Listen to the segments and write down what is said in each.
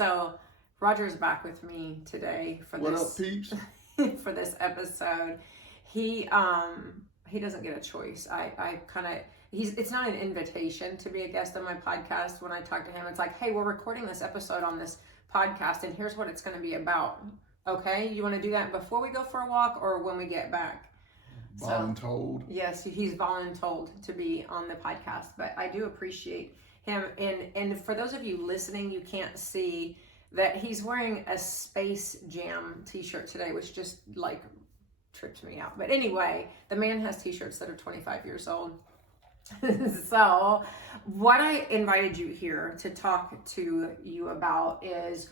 So Roger's back with me today for What up, peeps? for this episode. He doesn't get a choice. It's not an invitation to be a guest on my podcast. When I talk to him, it's like, hey, we're recording this episode on this podcast, and here's what it's going to be about. Okay, you want to do that before we go for a walk or when we get back? Voluntold. Yes, he's voluntold to be on the podcast, but I do appreciate him. And for those of you listening, you can't see that he's wearing a Space Jam t-shirt today, which just like trips me out. But anyway, the man has t-shirts that are 25 years old. So what I invited you here to talk to you about is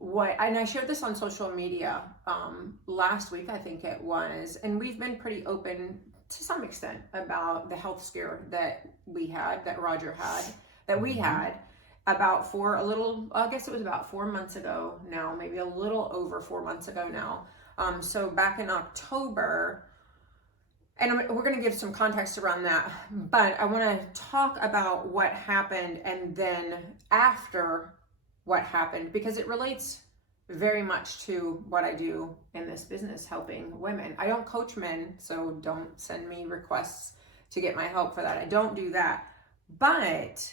and I shared this on social media last week, I think it was, and we've been pretty open to some extent about the health scare that Roger had, that we had about I guess it was about 4 months ago now, maybe a little over 4 months ago now. So back in October, and we're going to give some context around that, but I want to talk about what happened and then after what happened, because it relates very much to what I do in this business, helping women. I don't coach men, so don't send me requests to get my help for that. I don't do that. But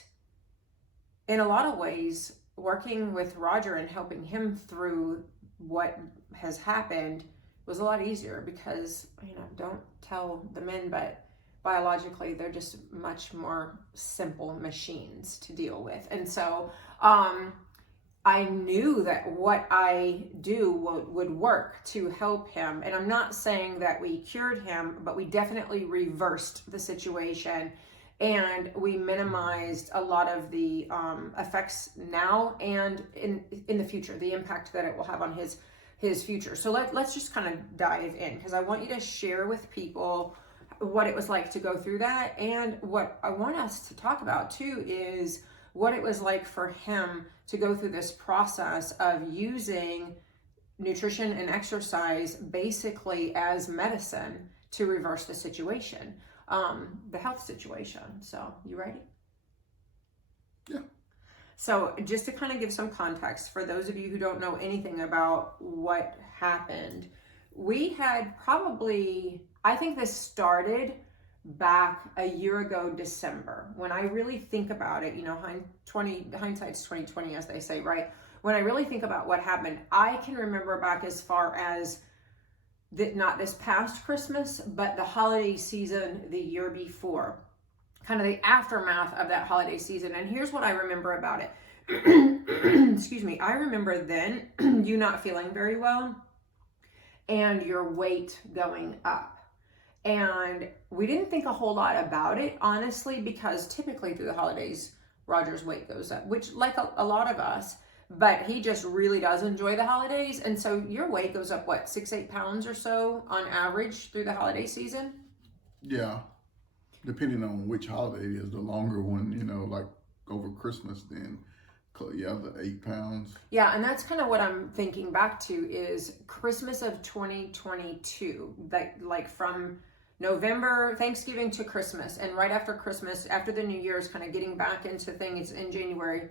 in a lot of ways, working with Roger and helping him through what has happened was a lot easier because, don't tell the men, but biologically, they're just much more simple machines to deal with. And so, I knew that what I do would work to help him. And I'm not saying that we cured him, but we definitely reversed the situation and we minimized a lot of the effects now and in the future, the impact that it will have on his future. So let's just kind of dive in, because I want you to share with people what it was like to go through that. And what I want us to talk about too is what it was like for him to go through this process of using nutrition and exercise basically as medicine to reverse the situation, the health situation. So, you ready? Yeah. So just to kind of give some context for those of you who don't know anything about what happened, we had I think this started back a year ago, December. When I really think about it, hindsight's 2020, as they say, right? When I really think about what happened, I can remember back as far as not this past Christmas, but the holiday season the year before, kind of the aftermath of that holiday season. And here's what I remember about it. Excuse me. I remember then you not feeling very well and your weight going up. And we didn't think a whole lot about it, honestly, because typically through the holidays, Roger's weight goes up, which like a lot of us, but he just really does enjoy the holidays. And so your weight goes up, 6-8 pounds or so on average through the holiday season? Yeah. Depending on which holiday it is, the longer one, like over Christmas, then the 8 pounds. Yeah, and that's kind of what I'm thinking back to is Christmas of 2022, like from November, Thanksgiving to Christmas, and right after Christmas, after the New Year's, kind of getting back into things in January,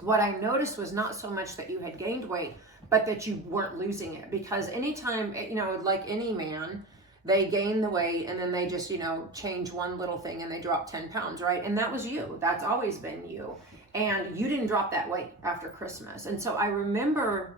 what I noticed was not so much that you had gained weight, but that you weren't losing it. Because anytime, like any man, they gain the weight and then they just, change one little thing and they drop 10 pounds, right? And that was you. That's always been you. And you didn't drop that weight after Christmas. And so I remember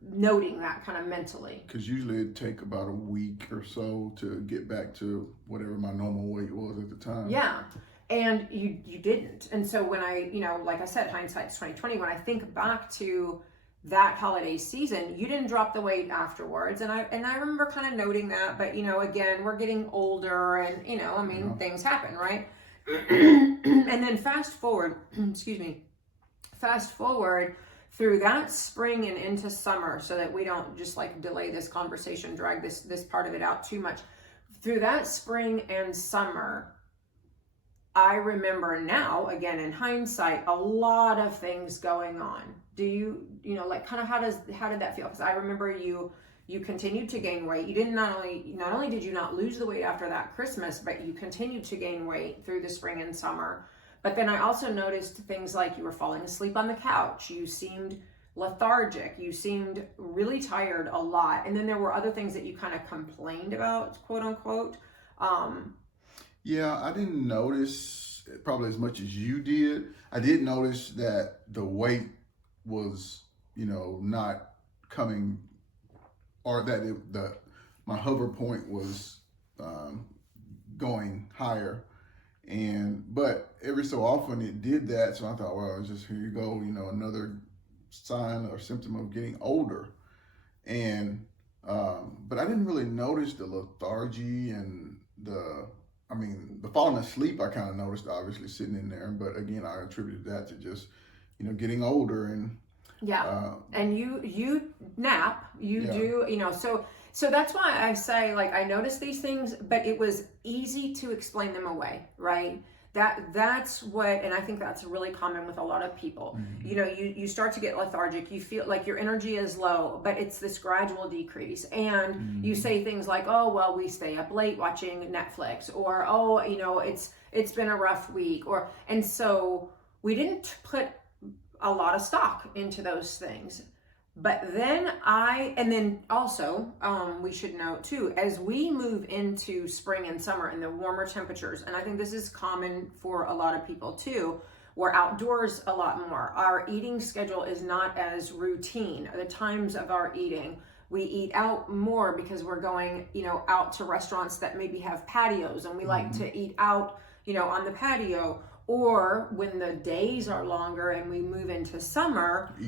noting that kind of mentally. Because usually it'd take about a week or so to get back to whatever my normal weight was at the time. Yeah. And you didn't. And so when I, like I said, hindsight's 2020, when I think back to that holiday season, you didn't drop the weight afterwards. And I remember kind of noting that, but again, we're getting older and, things happen, right? And then fast forward through that spring and into summer, so that we don't just like delay this conversation, drag this part of it out too much. Through that spring and summer, I remember now, again in hindsight, a lot of things going on. Do you kind of how did that feel? Because I remember you continued to gain weight. You didn't not only did you not lose the weight after that Christmas, but you continued to gain weight through the spring and summer. But then I also noticed things like you were falling asleep on the couch. You seemed lethargic. You seemed really tired a lot. And then there were other things that you kind of complained about, quote unquote. Yeah, I didn't notice probably as much as you did. I did notice that the weight was, not coming, or that my hover point was going higher. But every so often it did that. So I thought, well, it's just, here you go, another sign or symptom of getting older. But I didn't really notice the lethargy and the falling asleep. I kind of noticed, obviously, sitting in there. But again, I attributed that to just, getting older and. Yeah. And you nap, you Yeah. do, so that's why I say, like, I noticed these things, but it was easy to explain them away, right? That's what, and I think that's really common with a lot of people. Mm-hmm. You start to get lethargic, you feel like your energy is low, but it's this gradual decrease. And Mm-hmm. you say things like, oh, well, we stay up late watching Netflix, or, oh, it's been a rough week, and so we didn't put a lot of stock into those things. But then also, we should note too, as we move into spring and summer and the warmer temperatures, and I think this is common for a lot of people too, we're outdoors a lot more. Our eating schedule is not as routine. The times of our eating, we eat out more because we're going, out to restaurants that maybe have patios, and we like to eat out, on the patio. Or when the days are longer and we move into summer, we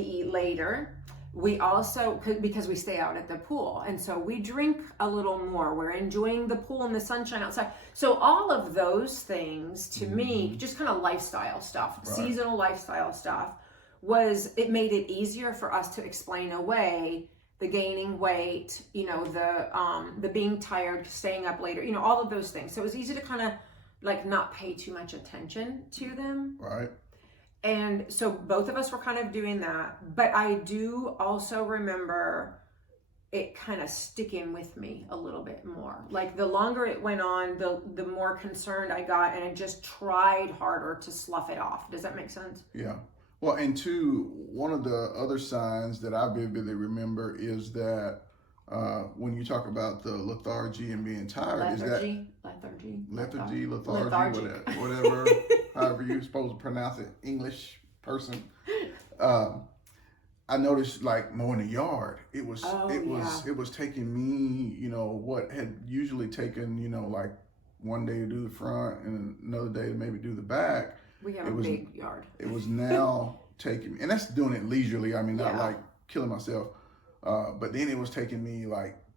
eat later. We also, because we stay out at the pool. And so we drink a little more. We're enjoying the pool and the sunshine outside. So all of those things, to me, just kind of lifestyle stuff, Right. Seasonal lifestyle stuff, it made it easier for us to explain away the gaining weight, the being tired, staying up later, all of those things. So it was easy to kind of not pay too much attention to them. Right. And so both of us were kind of doing that. But I do also remember it kind of sticking with me a little bit more. Like the longer it went on, the more concerned I got, and I just tried harder to slough it off. Does that make sense? Yeah. Well, and two, one of the other signs that I vividly remember is that when you talk about the lethargy and being tired, Lethargy, whatever, however you're supposed to pronounce it, English person. I noticed more in the yard. It was taking me, what had usually taken, one day to do the front and another day to maybe do the back. We have a big yard. It was now taking me, and that's doing it leisurely. I mean, not killing myself. But then it was taking me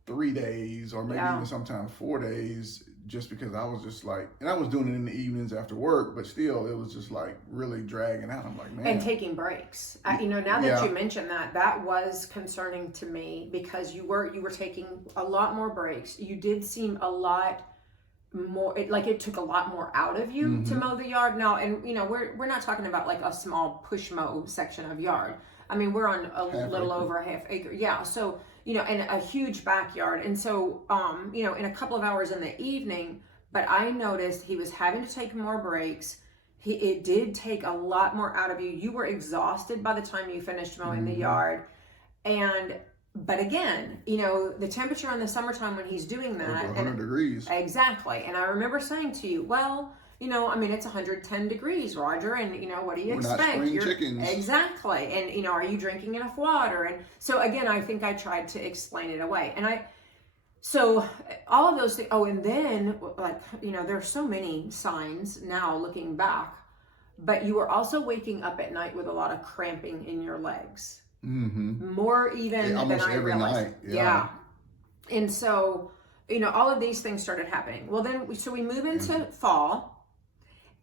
3 days or maybe even sometimes 4 days, just because I was just and I was doing it in the evenings after work, but still it was just really dragging out. I'm like, man. And taking breaks. Now that you mentioned that was concerning to me, because you were taking a lot more breaks. You did seem a lot more, it took a lot more out of you to mow the yard. Now, and we're not talking about a small push mow section of yard. I mean, we're on a little over a half acre. Yeah. So, and a huge backyard. And so, in a couple of hours in the evening, but I noticed he was having to take more breaks. It did take a lot more out of you. You were exhausted by the time you finished mowing the yard. But again, the temperature in the summertime when he's doing that. Over 100 degrees. Exactly. And I remember saying to you, well, it's 110 degrees, Roger, and what do you expect? Not spring chickens. Exactly. And are you drinking enough water? And so again, I think I tried to explain it away. So all of those things. Oh, and then there's so many signs now looking back, but you were also waking up at night with a lot of cramping in your legs. More even almost than I every realized. night. Yeah. And so, all of these things started happening. Well, then, we move into fall.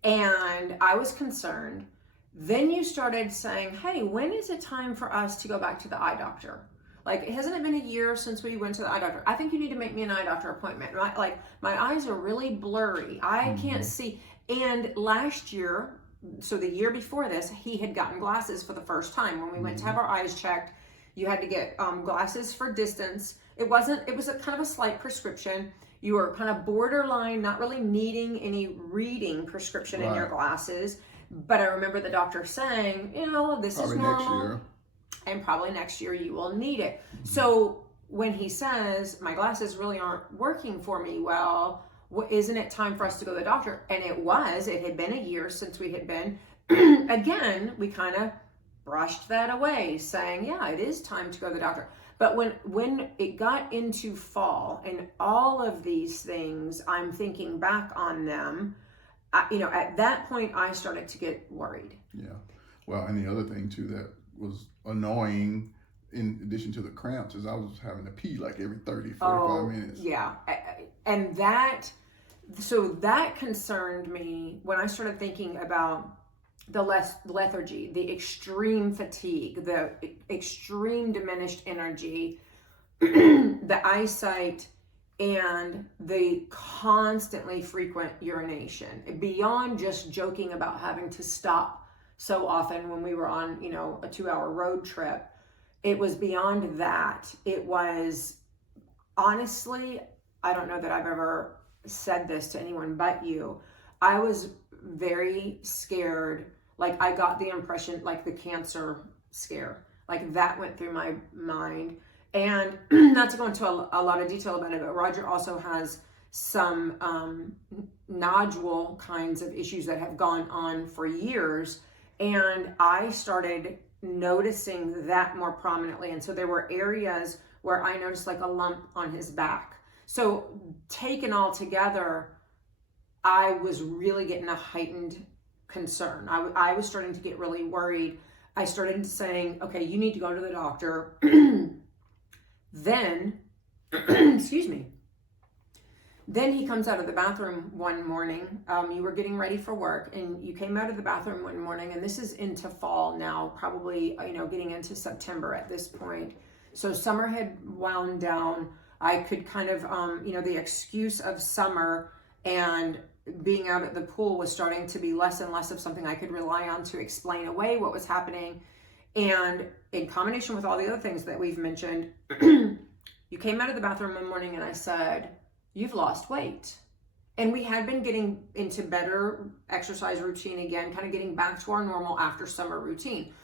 And I was concerned. Then you started saying, hey, when is it time for us to go back to the eye doctor? Hasn't it been a year since we went to the eye doctor? I think you need to make me an eye doctor appointment. My eyes are really blurry. I can't see. And last year, so the year before this, he had gotten glasses for the first time. When we went to have our eyes checked, you had to get glasses for distance. It was a kind of a slight prescription. You were kind of borderline, not really needing any reading prescription in your glasses. But I remember the doctor saying, this probably is normal. Next year. And probably next year you will need it. So when he says, my glasses really aren't working for me well, isn't it time for us to go to the doctor? And it had been a year since we had been. Again, we kind of brushed that away, saying, yeah, it is time to go to the doctor. But when it got into fall and all of these things, I'm thinking back on them, at that point I started to get worried. Yeah. Well, and the other thing too that was annoying, in addition to the cramps, is I was having to pee like every 30, 45 minutes. Yeah. And that concerned me when I started thinking about the lethargy, the extreme fatigue, the extreme diminished energy, the eyesight, and the constantly frequent urination. Beyond just joking about having to stop so often when we were on, a 2-hour road trip, it was beyond that. It was, honestly, I don't know that I've ever said this to anyone but you. I was very scared. Like, I got the impression, like the cancer scare, like that went through my mind. And not to go into a lot of detail about it, but Roger also has some nodule kinds of issues that have gone on for years. And I started noticing that more prominently. And so there were areas where I noticed like a lump on his back. So taken all together, I was really getting a heightened concern. I was starting to get really worried. I started saying, okay, you need to go to the doctor. Then, excuse me. Then he comes out of the bathroom one morning. You were getting ready for work and you came out of the bathroom one morning, and this is into fall now, probably, getting into September at this point. So summer had wound down. I could kind of, the excuse of summer and being out at the pool was starting to be less and less of something I could rely on to explain away what was happening. And in combination with all the other things that we've mentioned, you came out of the bathroom one morning and I said, you've lost weight. And we had been getting into better exercise routine again, kind of getting back to our normal after summer routine.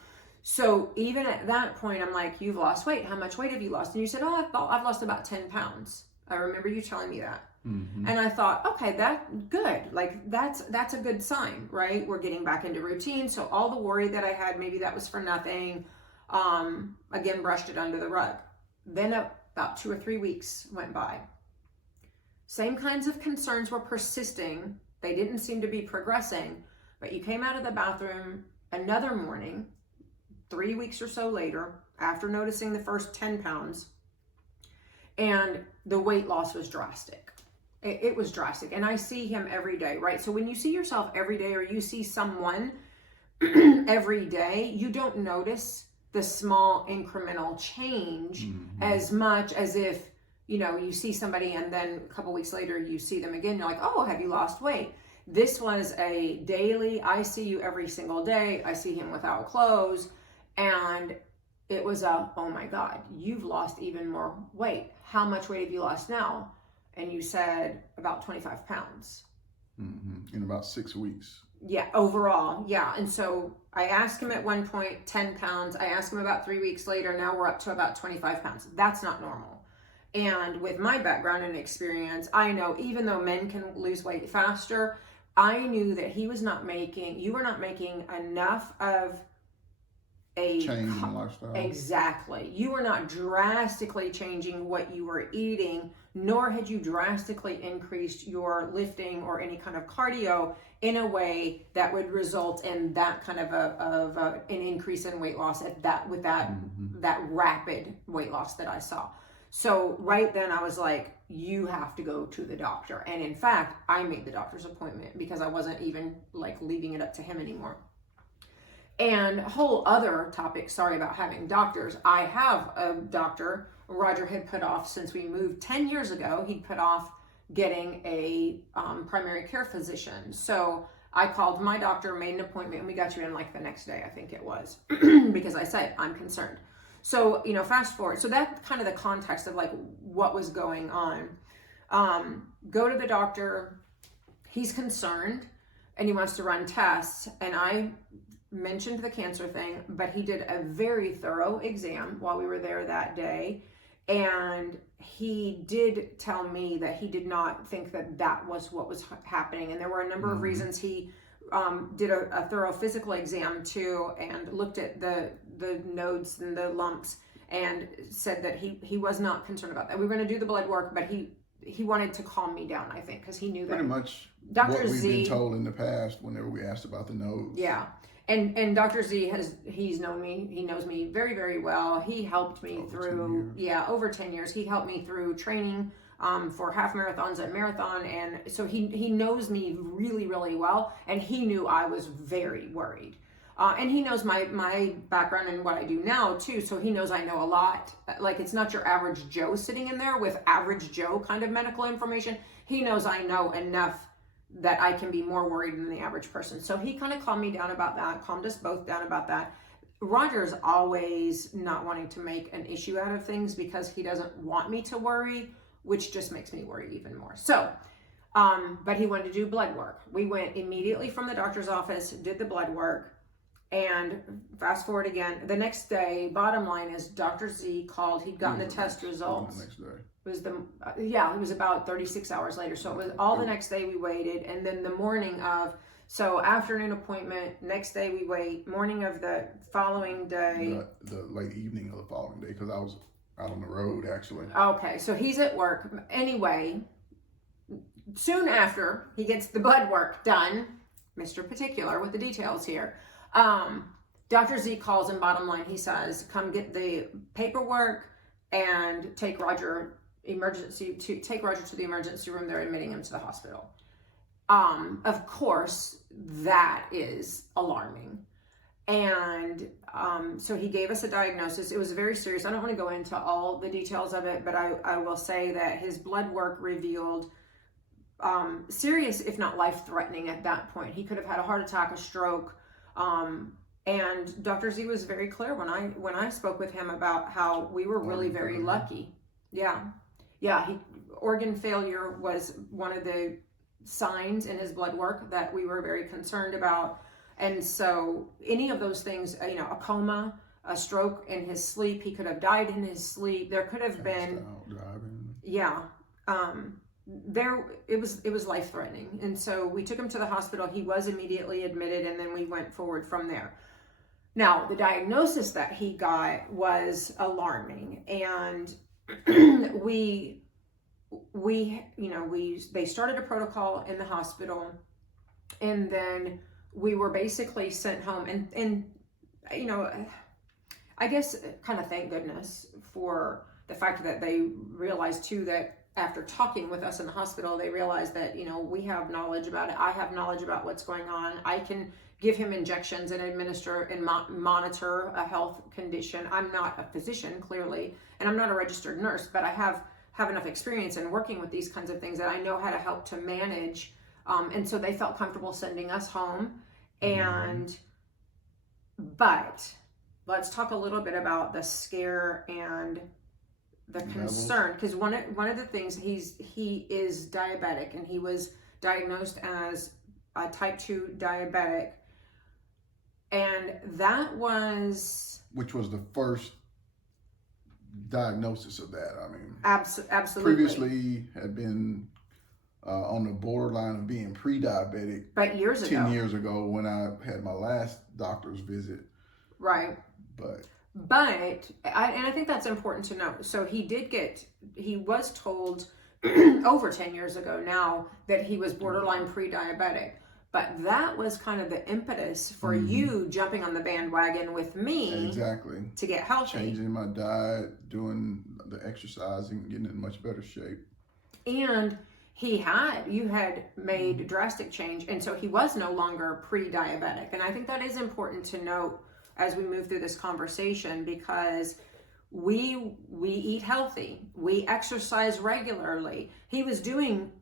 So even at that point, I'm like, you've lost weight. How much weight have you lost? And you said, I've lost about 10 pounds. I remember you telling me that. Mm-hmm. And I thought, okay, that's good. Like that's a good sign, right? We're getting back into routine. So all the worry that I had, maybe that was for nothing. Again, brushed it under the rug. Then about 2 or 3 weeks went by. Same kinds of concerns were persisting. They didn't seem to be progressing, but you came out of the bathroom another morning, 3 weeks or so later, after noticing the first 10 pounds, and the weight loss was drastic. It was drastic. And I see him every day, right? So when you see yourself every day, or you see someone every day, you don't notice the small incremental change as much as if, you see somebody and then a couple weeks later you see them again. You're like, oh, have you lost weight? This was a daily, I see you every single day. I see him without clothes. And it was oh my God, you've lost even more weight. How much weight have you lost now? And you said about 25 pounds. Mm-hmm. In about 6 weeks. Yeah, overall. Yeah. And so I asked him at one point, 10 pounds. I asked him about 3 weeks later. Now we're up to about 25 pounds. That's not normal. And with my background and experience, I know even though men can lose weight faster, I knew that you were not making enough of a change in lifestyle. Exactly. You were not drastically changing what you were eating, nor had you drastically increased your lifting or any kind of cardio in a way that would result in that kind of an increase in weight loss that rapid weight loss that I saw. So right then I was like, you have to go to the doctor. And in fact, I made the doctor's appointment because I wasn't even like leaving it up to him anymore. And a whole other topic, sorry about having doctors. I have a doctor Roger had put off since we moved 10 years ago. He'd put off getting a primary care physician. So I called my doctor, made an appointment, and we got you in like the next day, I think it was, because I said, I'm concerned. So, fast forward. So that's kind of the context of like what was going on. Go to the doctor. He's concerned and he wants to run tests. And I mentioned the cancer thing, but he did a very thorough exam while we were there that day. And he did tell me that he did not think that that was what was happening. And there were a number of reasons. He did a thorough physical exam too, and looked at the nodes and the lumps, and said that he was not concerned about that. We were going to do the blood work, but he wanted to calm me down, I think, because he knew that pretty much Dr. what we've Z, been told in the past whenever we asked about the nodes. Yeah. And Dr. Z he's known me. He knows me very, very well. He helped me through, over 10 years. He helped me through training for half marathons and marathon. And so he knows me really, really well. And he knew I was very worried. And he knows my background and what I do now too. So he knows I know a lot. Like, it's not your average Joe sitting in there with average Joe kind of medical information. He knows I know enough that I can be more worried than the average person. So he kind of calmed me down about that, calmed us both down about that. Roger's always not wanting to make an issue out of things because he doesn't want me to worry, which just makes me worry even more. So, but he wanted to do blood work. We went immediately from the doctor's office, did the blood work, and fast forward again. The next day, bottom line is Dr. Z called. He'd gotten the test results. The next day. It was about 36 hours later. So it was all the next day we waited. And then the morning of, so afternoon appointment, next day we wait, morning of the following day. The late evening of the following day, because I was out on the road actually. Okay, so he's at work. Anyway, soon after he gets the blood work done, Mr. Particular with the details here, Dr. Z calls, and bottom line, he says, come get the paperwork and take Roger to the emergency room. They're admitting him to the hospital. Of course, that is alarming. And so he gave us a diagnosis. It was very serious. I don't want to go into all the details of it, but I will say that his blood work revealed serious, if not life-threatening at that point. He could have had a heart attack, a stroke. And Dr. Z was very clear when I spoke with him about how we were really very lucky. Organ failure was one of the signs in his blood work that we were very concerned about. And so any of those things, a coma, a stroke in his sleep, he could have died in his sleep. There could have been, it was life-threatening. And so we took him to the hospital. He was immediately admitted, and then we went forward from there. Now, the diagnosis that he got was alarming, and they started a protocol in the hospital, and then we were basically sent home, and I guess kind of thank goodness for the fact that they realized too that after talking with us in the hospital, they realized that, we have knowledge about it. I have knowledge about what's going on. I can give him injections and administer and monitor a health condition. I'm not a physician, clearly, and I'm not a registered nurse, but I have enough experience in working with these kinds of things that I know how to help to manage. And so they felt comfortable sending us home. But let's talk a little bit about the scare and the concern, because one of the things, he is diabetic, and he was diagnosed as a type 2 diabetic, and which was the first diagnosis of that. I mean, absolutely. Previously had been on the borderline of being pre-diabetic, but 10 years ago when I had my last doctor's visit. Right. But I think that's important to know. So he was told over 10 years ago now that he was borderline pre-diabetic. But that was kind of the impetus for you jumping on the bandwagon with me. Exactly. To get healthy. Changing my diet, doing the exercising, getting in much better shape. And you had made drastic change. And so he was no longer pre-diabetic. And I think that is important to note as we move through this conversation, because we eat healthy, we exercise regularly. He was doing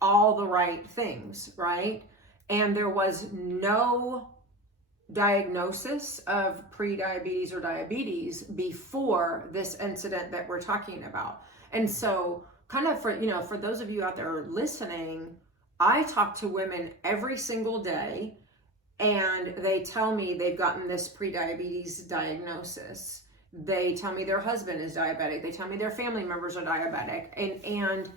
all the right things, right? And there was no diagnosis of pre-diabetes or diabetes before this incident that we're talking about. And so kind of for those of you out there listening, I talk to women every single day, and they tell me they've gotten this prediabetes diagnosis. They tell me their husband is diabetic. They tell me their family members are diabetic. And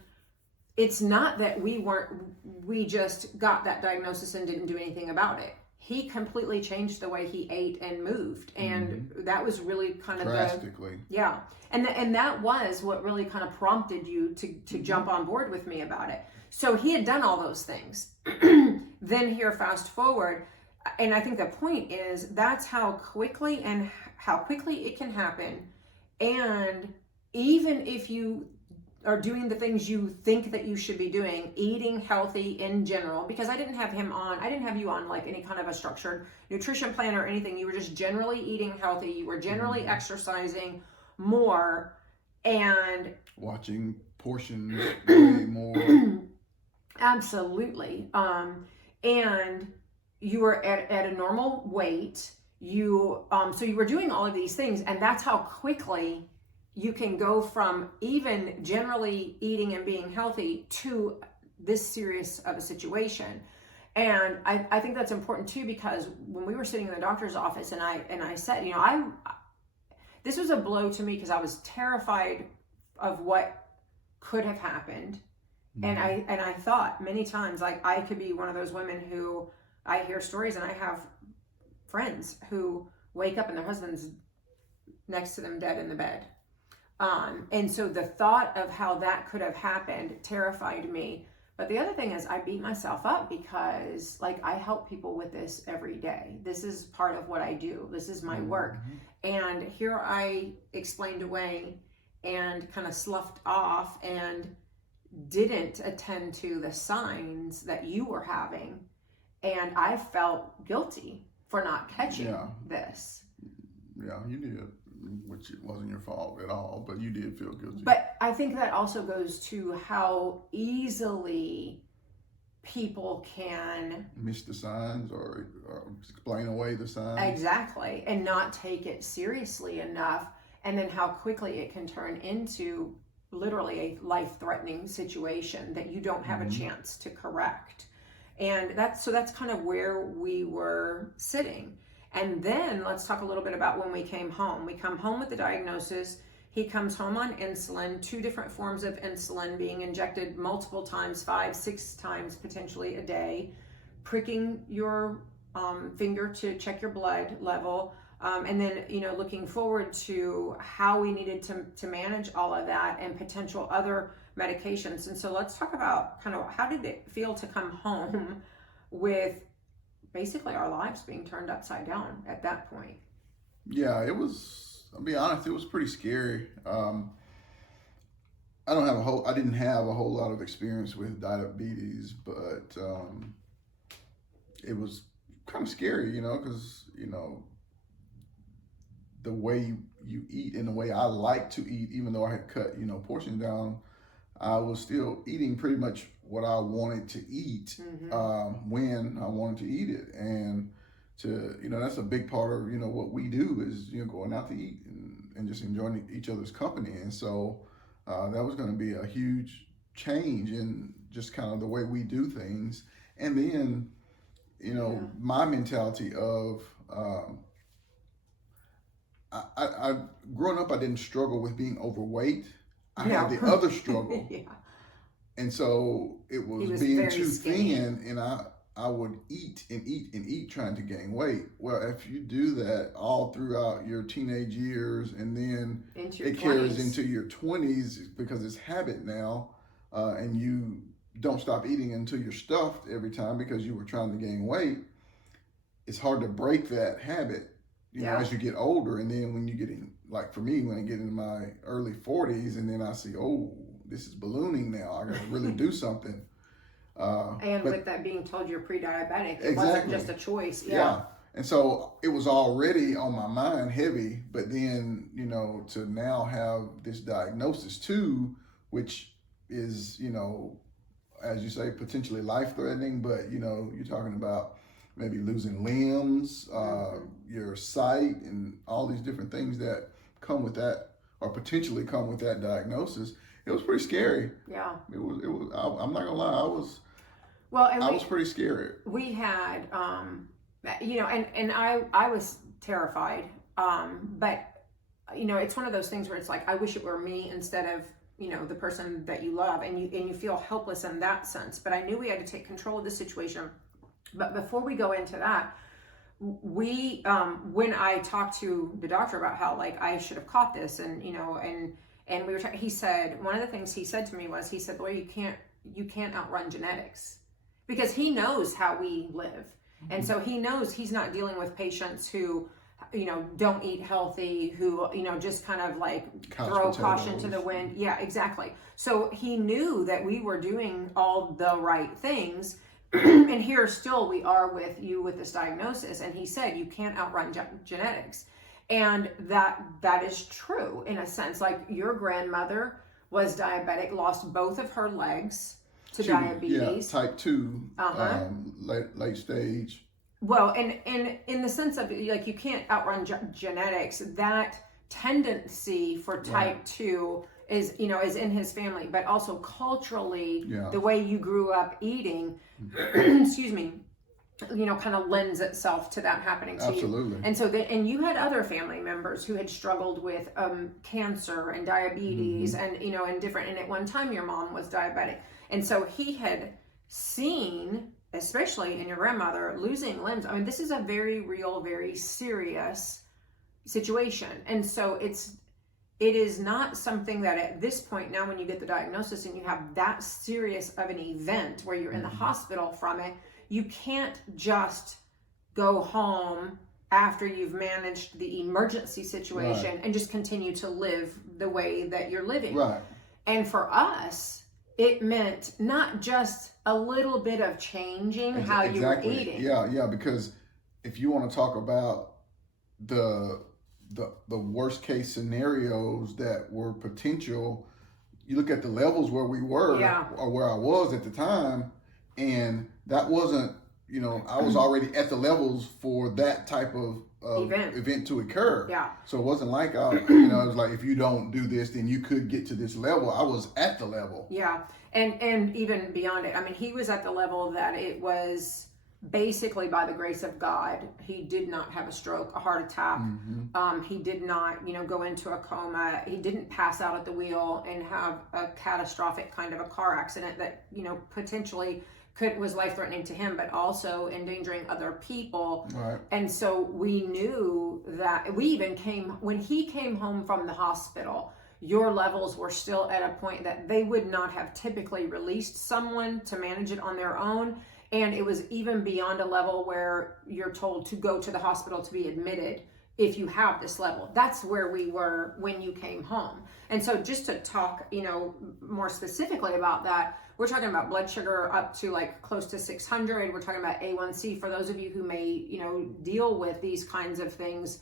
it's not that we just got that diagnosis and didn't do anything about it. He completely changed the way he ate and moved. And that was really kind of drastically. Yeah. And that was what really kind of prompted you to jump on board with me about it. So he had done all those things. Then here, fast forward, and I think the point is that's how quickly it can happen. And even if you are doing the things you think that you should be doing, eating healthy in general, because I didn't have you on like any kind of a structured nutrition plan or anything. You were just generally eating healthy. You were generally exercising more and watching portions way more. Absolutely. And you were at a normal weight. So you were doing all of these things, and that's how quickly you can go from even generally eating and being healthy to this serious of a situation. And I think that's important too, because when we were sitting in the doctor's office and I said, this was a blow to me because I was terrified of what could have happened. And I thought many times, like, I could be one of those women who I hear stories, and I have friends who wake up and their husband's next to them dead in the bed. And so the thought of how that could have happened terrified me. But the other thing is I beat myself up because, like, I help people with this every day. This is part of what I do. This is my work. And here I explained away and kind of sloughed off and didn't attend to the signs that you were having. And I felt guilty for not catching this. Yeah, you did. Which it wasn't your fault at all, but you did feel guilty. But I think that also goes to how easily people can miss the signs or explain away the signs. Exactly, and not take it seriously enough, and then how quickly it can turn into literally a life-threatening situation that you don't have a chance to correct. And that's kind of where we were sitting. And then let's talk a little bit about when we came home. We come home with the diagnosis. He comes home on insulin, 2 different forms of insulin being injected multiple times, 5-6 times potentially a day, pricking your finger to check your blood level. And then, looking forward to how we needed to manage all of that and potential other medications. And so let's talk about kind of how did it feel to come home with basically our lives being turned upside down at that point. Yeah, it was, I'll be honest, it was pretty scary. I didn't have a whole lot of experience with diabetes, but it was kind of scary, because, the way you eat and the way I like to eat, even though I had cut, portions down, I was still eating pretty much what I wanted to eat when I wanted to eat it. And that's a big part of, what we do is, going out to eat and just enjoying each other's company. And so that was going to be a huge change in just kind of the way we do things. And then, my mentality of, I growing up, I didn't struggle with being overweight. I had the other struggle. And so it was being too thin, and I would eat and eat and eat trying to gain weight. Well, if you do that all throughout your teenage years, and then it carries into your 20s because it's habit now, and you don't stop eating until you're stuffed every time because you were trying to gain weight, it's hard to break that habit, as you get older. And then when you get in, like for me, when I get in my early 40s, and then I see, this is ballooning now. I got to really do something. With that being told you're pre-diabetic, it wasn't just a choice. Yeah. And so it was already on my mind heavy, but then, to now have this diagnosis too, which is, as you say, potentially life-threatening, but, you're talking about maybe losing limbs, your sight, and all these different things that come with that, or potentially come with that diagnosis. it was pretty scary. Yeah. It was. I'm not gonna lie. I was pretty scared. We had, and I was terrified. But it's one of those things where it's like, I wish it were me instead of, the person that you love, and you feel helpless in that sense. But I knew we had to take control of the situation. But before we go into that, we when I talked to the doctor about how, like, I should have caught this, and we were he said, one of the things he said to me was, he said, "Boy, you can't outrun genetics," because he knows how we live. And so he knows he's not dealing with patients who don't eat healthy, who just kind of like throw caution to the wind. Yeah, exactly. So he knew that we were doing all the right things. And here still we are with you with this diagnosis, and he said you can't outrun genetics. And that is true in a sense. Like, your grandmother was diabetic, lost both of her legs to diabetes. Yeah, type 2, late stage. Well, and in the sense of, like, you can't outrun genetics. That tendency for type 2 is in his family, but also culturally, the way you grew up eating, excuse me, kind of lends itself to that happening to you. Absolutely. And so and you had other family members who had struggled with cancer and diabetes, and and different. And at one time, your mom was diabetic, and so he had seen, especially in your grandmother, losing limbs. I mean, this is a very real, very serious situation. And so it is not something that at this point now, when you get the diagnosis and you have that serious of an event where you're in the hospital from it, you can't just go home after you've managed the emergency situation and just continue to live the way that you're living. Right. And for us, it meant not just a little bit of changing how you were eating. Yeah, because if you want to talk about the worst case scenarios that were potential, you look at the levels where we were or where I was at the time, and that wasn't, I was already at the levels for that type of event to occur. Yeah. So it wasn't like, it was like, if you don't do this, then you could get to this level. I was at the level. Yeah. And even beyond it, I mean, he was at the level that it was basically by the grace of God. He did not have a stroke, a heart attack. He did not, go into a coma. He didn't pass out at the wheel and have a catastrophic kind of a car accident that, potentially was life-threatening to him, but also endangering other people. Right. And so we knew that when he came home from the hospital, your levels were still at a point that they would not have typically released someone to manage it on their own. And it was even beyond a level where you're told to go to the hospital to be admitted if you have this level. That's where we were when you came home. And so just to talk, more specifically about that, we're talking about blood sugar up to like close to 600. We're talking about A1C for those of you who may, deal with these kinds of things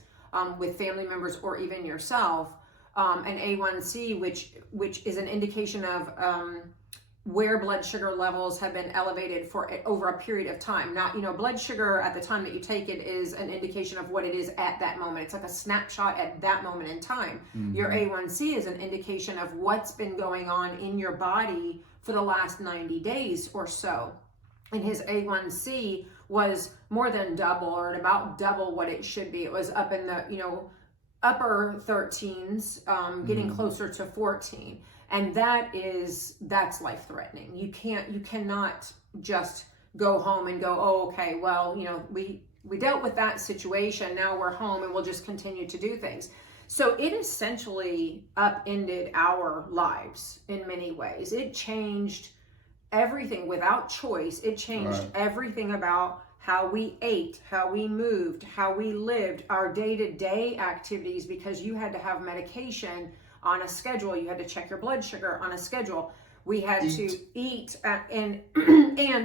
with family members or even yourself. An A1C, which is an indication of where blood sugar levels have been elevated for over a period of time. Not, blood sugar at the time that you take it is an indication of what it is at that moment. It's like a snapshot at that moment in time. Your A1C is an indication of what's been going on in your body for the last 90 days or so. And his A1C was more than double, or about double what it should be. It was up in the, upper 13s, getting closer to 14. And that's life-threatening. You cannot just go home and go, oh, okay, well, we dealt with that situation. Now we're home and we'll just continue to do things. So it essentially upended our lives in many ways. It changed everything without choice. It changed everything about how we ate, how we moved, how we lived, our day-to-day activities, because you had to have medication on a schedule. You had to check your blood sugar on a schedule. We had to eat, and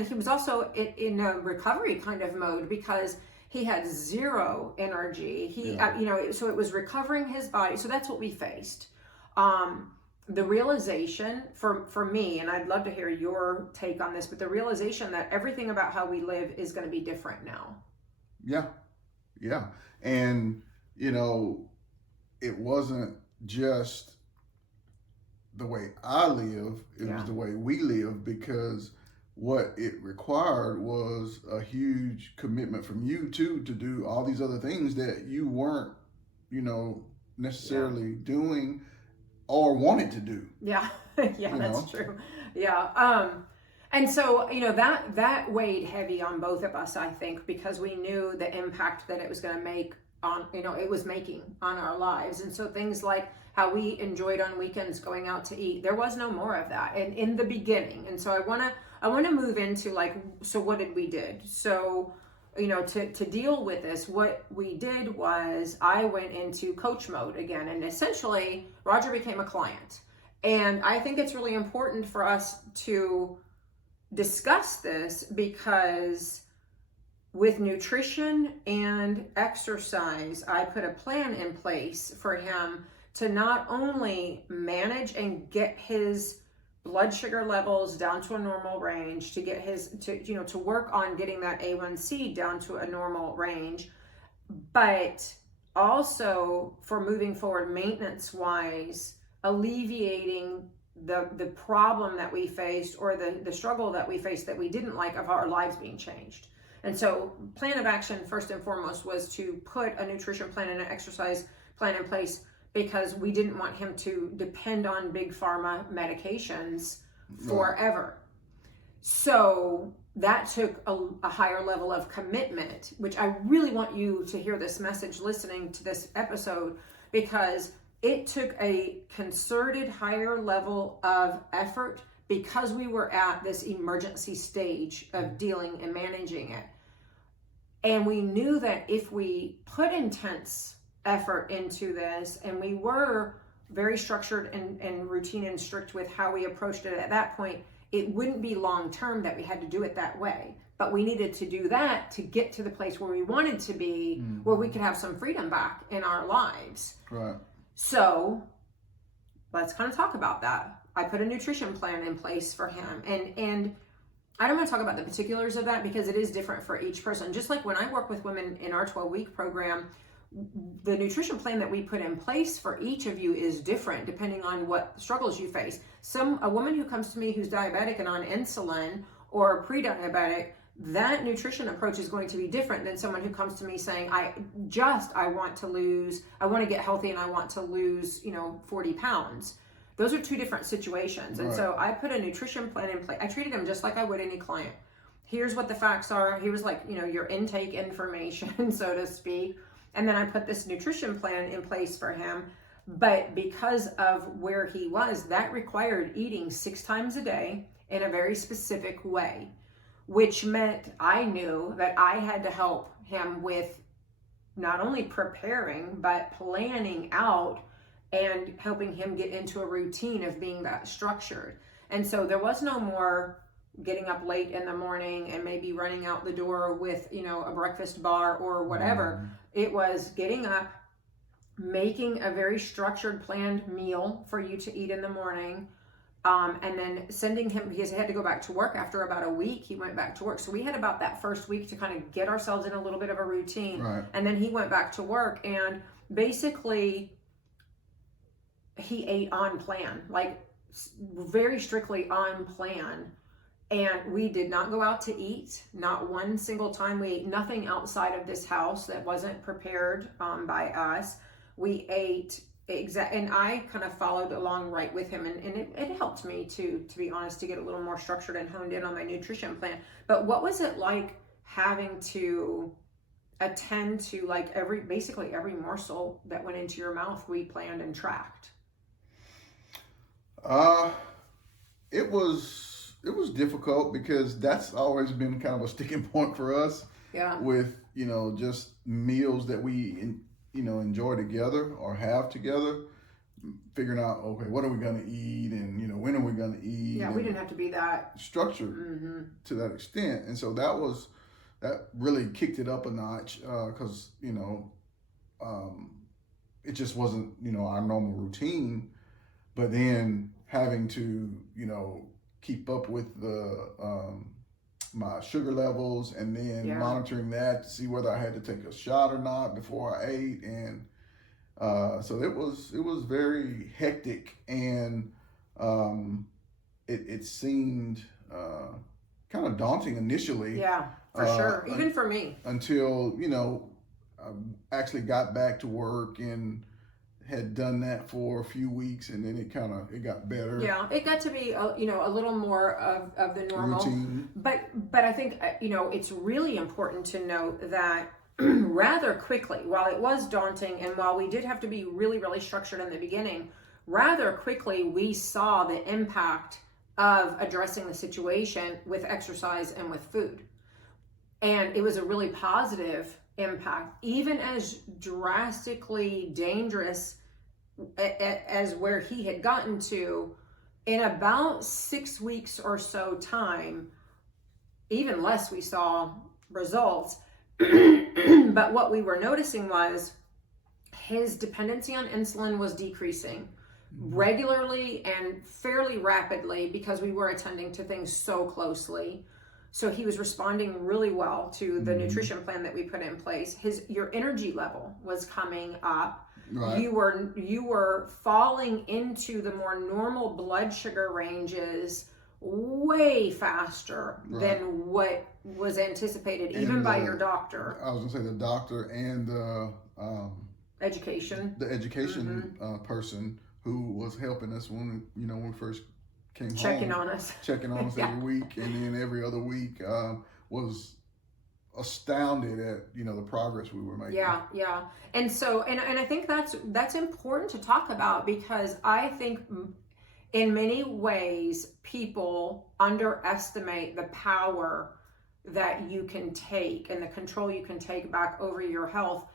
he was also in a recovery kind of mode because he had zero energy. So it was recovering his body. So that's what we faced. The realization for me, and I'd love to hear your take on this, but the realization that everything about how we live is going to be different now. Yeah. And, it wasn't just the way I live. It was the way we live, because what it required was a huge commitment from you too, to do all these other things that you weren't, necessarily doing or wanted to do. Yeah. Yeah, that's true. Yeah. And so, that weighed heavy on both of us, I think, because we knew the impact that it was going to make on, it was making on our lives. And so things like how we enjoyed on weekends going out to eat, there was no more of that in the beginning. And so I want to move into so what did we did? So, to deal with this, what we did was I went into coach mode again, and essentially Roger became a client. And I think it's really important for us to discuss this, because with nutrition and exercise, I put a plan in place for him to not only manage and get his blood sugar levels down to a normal range, to get to work on getting that A1C down to a normal range, but also for moving forward maintenance wise, alleviating the problem that we faced, or the struggle that we faced that we didn't like, of our lives being changed. And so plan of action, first and foremost, was to put a nutrition plan and an exercise plan in place, because we didn't want him to depend on big pharma medications forever. So that took a higher level of commitment, which I really want you to hear this message listening to this episode, because it took a concerted higher level of effort, because we were at this emergency stage of dealing and managing it. And we knew that if we put intense effort into this, and we were very structured and routine and strict with how we approached it at that point, it wouldn't be long term that we had to do it that way. But we needed to do that to get to the place where we wanted to be, where we could have some freedom back in our lives. Right. So let's kind of talk about that. I put a nutrition plan in place for him, and I don't want to talk about the particulars of that, because it is different for each person. Just like when I work with women in our 12-week program, the nutrition plan that we put in place for each of you is different depending on what struggles you face. A woman who comes to me who's diabetic and on insulin, or pre-diabetic, that nutrition approach is going to be different than someone who comes to me saying, I want to get healthy and I want to lose, 40 pounds. Those are two different situations. And so I put a nutrition plan in place. I treated them just like I would any client. Here's what the facts are. Here's your intake information, so to speak. And then I put this nutrition plan in place for him. But because of where he was, that required eating 6 times a day in a very specific way, which meant I knew that I had to help him with not only preparing, but planning out and helping him get into a routine of being that structured. And so there was no more getting up late in the morning and maybe running out the door with, a breakfast bar or whatever. It was getting up, making a very structured, planned meal for you to eat in the morning, and then sending him, because he had to go back to work after about a week. He went back to work. So we had about that first week to kind of get ourselves in a little bit of a routine. Right. And then he went back to work, and basically he ate on plan, like very strictly on plan. And we did not go out to eat, not one single time. We ate nothing outside of this house that wasn't prepared by us. We ate and I kind of followed along right with him, and it helped me to be honest, to get a little more structured and honed in on my nutrition plan. But what was it like having to attend to basically every morsel that went into your mouth we planned and tracked? It was difficult, because that's always been kind of a sticking point for us. Yeah. With, just meals that we, enjoy together or have together, figuring out, okay, what are we going to eat, and, when are we going to eat? Yeah, we didn't have to be that structured to that extent. And so that really kicked it up a notch, because, it just wasn't, our normal routine. But then having to, keep up with the my sugar levels, and then monitoring that to see whether I had to take a shot or not before I ate, and so it was very hectic, and it seemed kind of daunting initially. Yeah, for sure. Even for me. Until, I actually got back to work and had done that for a few weeks, and then it got better. Yeah, it got to be a little more of the normal routine. But I think it's really important to note that rather quickly, while it was daunting and while we did have to be really, really structured in the beginning, rather quickly we saw the impact of addressing the situation with exercise and with food. And it was a really positive impact, even as drastically dangerous as where he had gotten to. In about 6 weeks or so time, even less, we saw results. But what we were noticing was his dependency on insulin was decreasing regularly and fairly rapidly because we were attending to things so closely. So he was responding really well to the nutrition plan that we put in place. Your energy level was coming up. Right. You were falling into the more normal blood sugar ranges way faster than what was anticipated, even by your doctor. I was gonna say the doctor and the education person who was helping us when we first came checking home, on us every week, and then every other week, was astounded at the progress we were making. Yeah. And so and I think that's important to talk about, because I think in many ways people underestimate the power that you can take and the control you can take back over your health,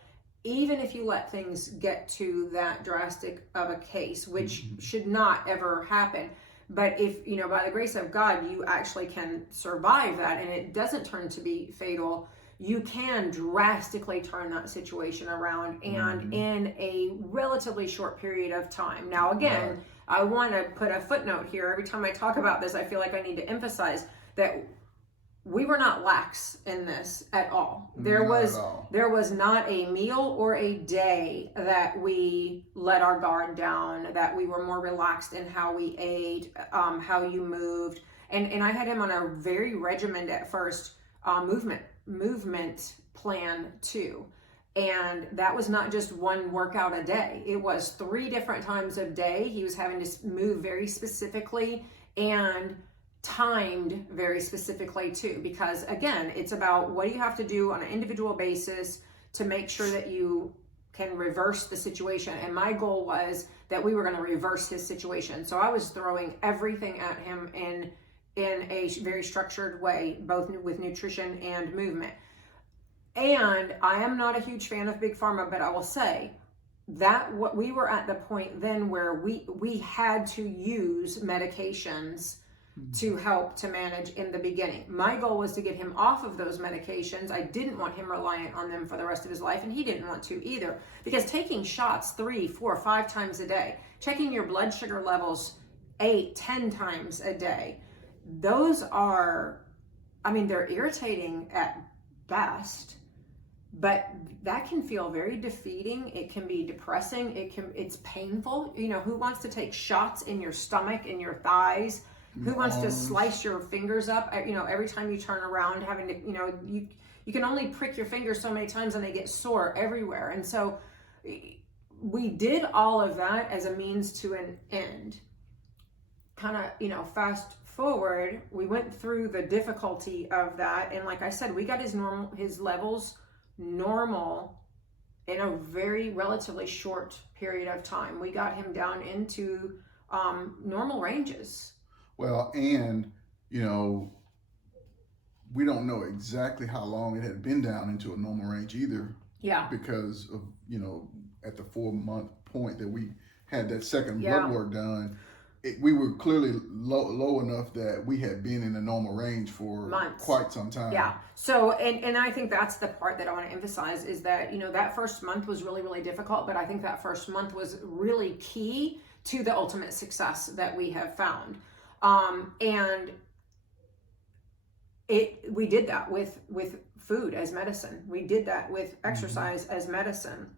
even if you let things get to that drastic of a case, which should not ever happen. But if, by the grace of God, you actually can survive that and it doesn't turn to be fatal, you can drastically turn that situation around, and in a relatively short period of time. Now, again, I want to put a footnote here. Every time I talk about this, I feel like I need to emphasize that we were not lax in this at all. There was not a meal or a day that we let our guard down, that we were more relaxed in how we ate, how you moved. And I had him on a very regimented at first movement plan too. And that was not just one workout a day. It was 3 different times a day. He was having to move very specifically and timed very specifically too, because again, it's about what do you have to do on an individual basis to make sure that you can reverse the situation. And my goal was that we were going to reverse his situation. So I was throwing everything at him in a very structured way, both with nutrition and movement. And I am not a huge fan of Big Pharma, but I will say that what we were at the point then where we had to use medications to help to manage in the beginning. My goal was to get him off of those medications. I didn't want him reliant on them for the rest of his life, and he didn't want to either, because taking shots 3, 4, 5 times a day, checking your blood sugar levels 8, 10 times a day, those are, they're irritating at best, but that can feel very defeating. It can be depressing. It's painful. Who wants to take shots in your stomach, in your thighs? Who wants to slice your fingers up? Every time you turn around, having to, you can only prick your fingers so many times and they get sore everywhere. And so we did all of that as a means to an end. Kind of, fast forward, we went through the difficulty of that. And like I said, we got his levels normal in a very relatively short period of time. We got him down into normal ranges. Well, and, we don't know exactly how long it had been down into a normal range either. Yeah. Because of, at the 4-month point that we had that second blood work done, we were clearly low enough that we had been in a normal range for months, quite some time. Yeah. So, and I think that's the part that I want to emphasize is that, that first month was really, really difficult, but I think that first month was really key to the ultimate success that we have found. And we did that with food as medicine. We did that with exercise as medicine.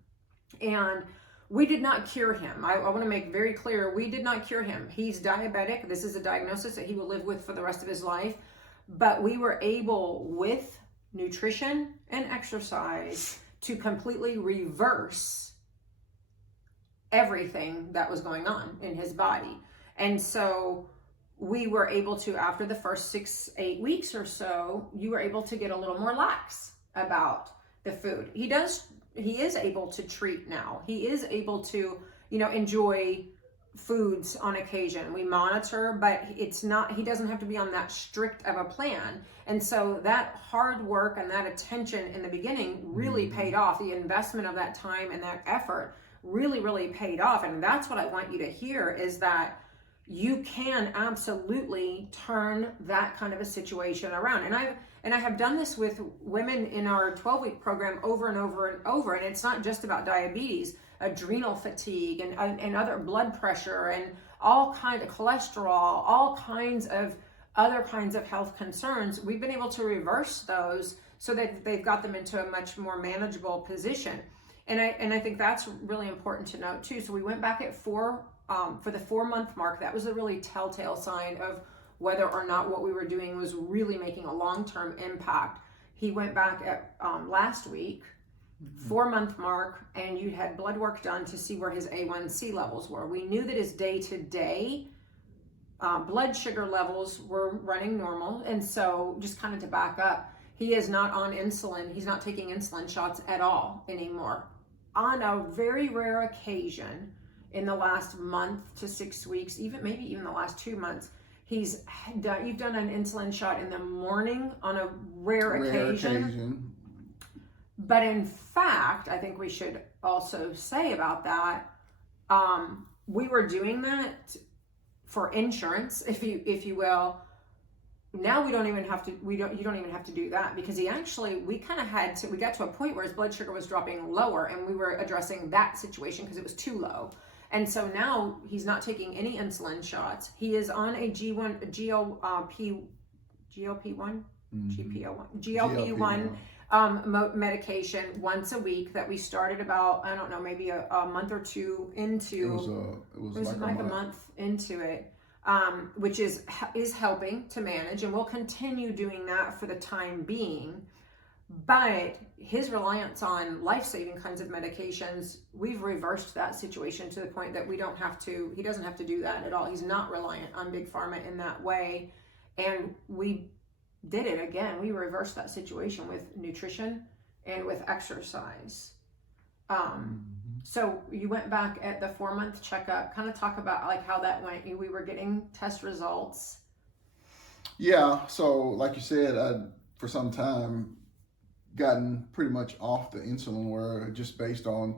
And We did not cure him. I want to make very clear, we did not cure him. He's diabetic. This is a diagnosis that he will live with for the rest of his life. But we were able, with nutrition and exercise, to completely reverse everything that was going on in his body. And so we were able to, after the first 6-8 weeks or so, you were able to get a little more lax about the food. He is able to treat now. He is able to, enjoy foods on occasion. We monitor, but he doesn't have to be on that strict of a plan. And so that hard work and that attention in the beginning really paid off. The investment of that time and that effort really, really paid off. And that's what I want you to hear, is that you can absolutely turn that kind of a situation around. And I have done this with women in our 12-week program over and over and over. And it's not just about diabetes, adrenal fatigue and other blood pressure and all kinds of cholesterol, all kinds of other kinds of health concerns. We've been able to reverse those so that they've got them into a much more manageable position. And I think that's really important to note too. So we went back at for the 4-month mark. That was a really telltale sign of whether or not what we were doing was really making a long-term impact. He went back at last week, 4-month mark, and you had blood work done to see where his A1C levels were. We knew that his day-to-day blood sugar levels were running normal. And so just kind of to back up, he is not on insulin. He's not taking insulin shots at all anymore. On a very rare occasion in the last month to 6 weeks, maybe even the last 2 months, you've done an insulin shot in the morning on a rare occasion. But in fact, I think we should also say about that, we were doing that for insurance, if you will. Now you don't even have to do that, because we got to a point where his blood sugar was dropping lower, and we were addressing that situation because it was too low. And so now he's not taking any insulin shots. He is on a GLP-1 medication once a week that we started about, I don't know, maybe a month or two into. It was like a month into it, which is helping to manage, and we'll continue doing that for the time being. But his reliance on life-saving kinds of medications, we've reversed that situation to the point that he doesn't have to do that at all. He's not reliant on Big Pharma in that way. And we did it again. We reversed that situation with nutrition and with exercise. So you went back at the 4-month checkup, kind of talk about like how that went. We were getting test results. Yeah. So like you said, I'd for some time gotten pretty much off the insulin, where just based on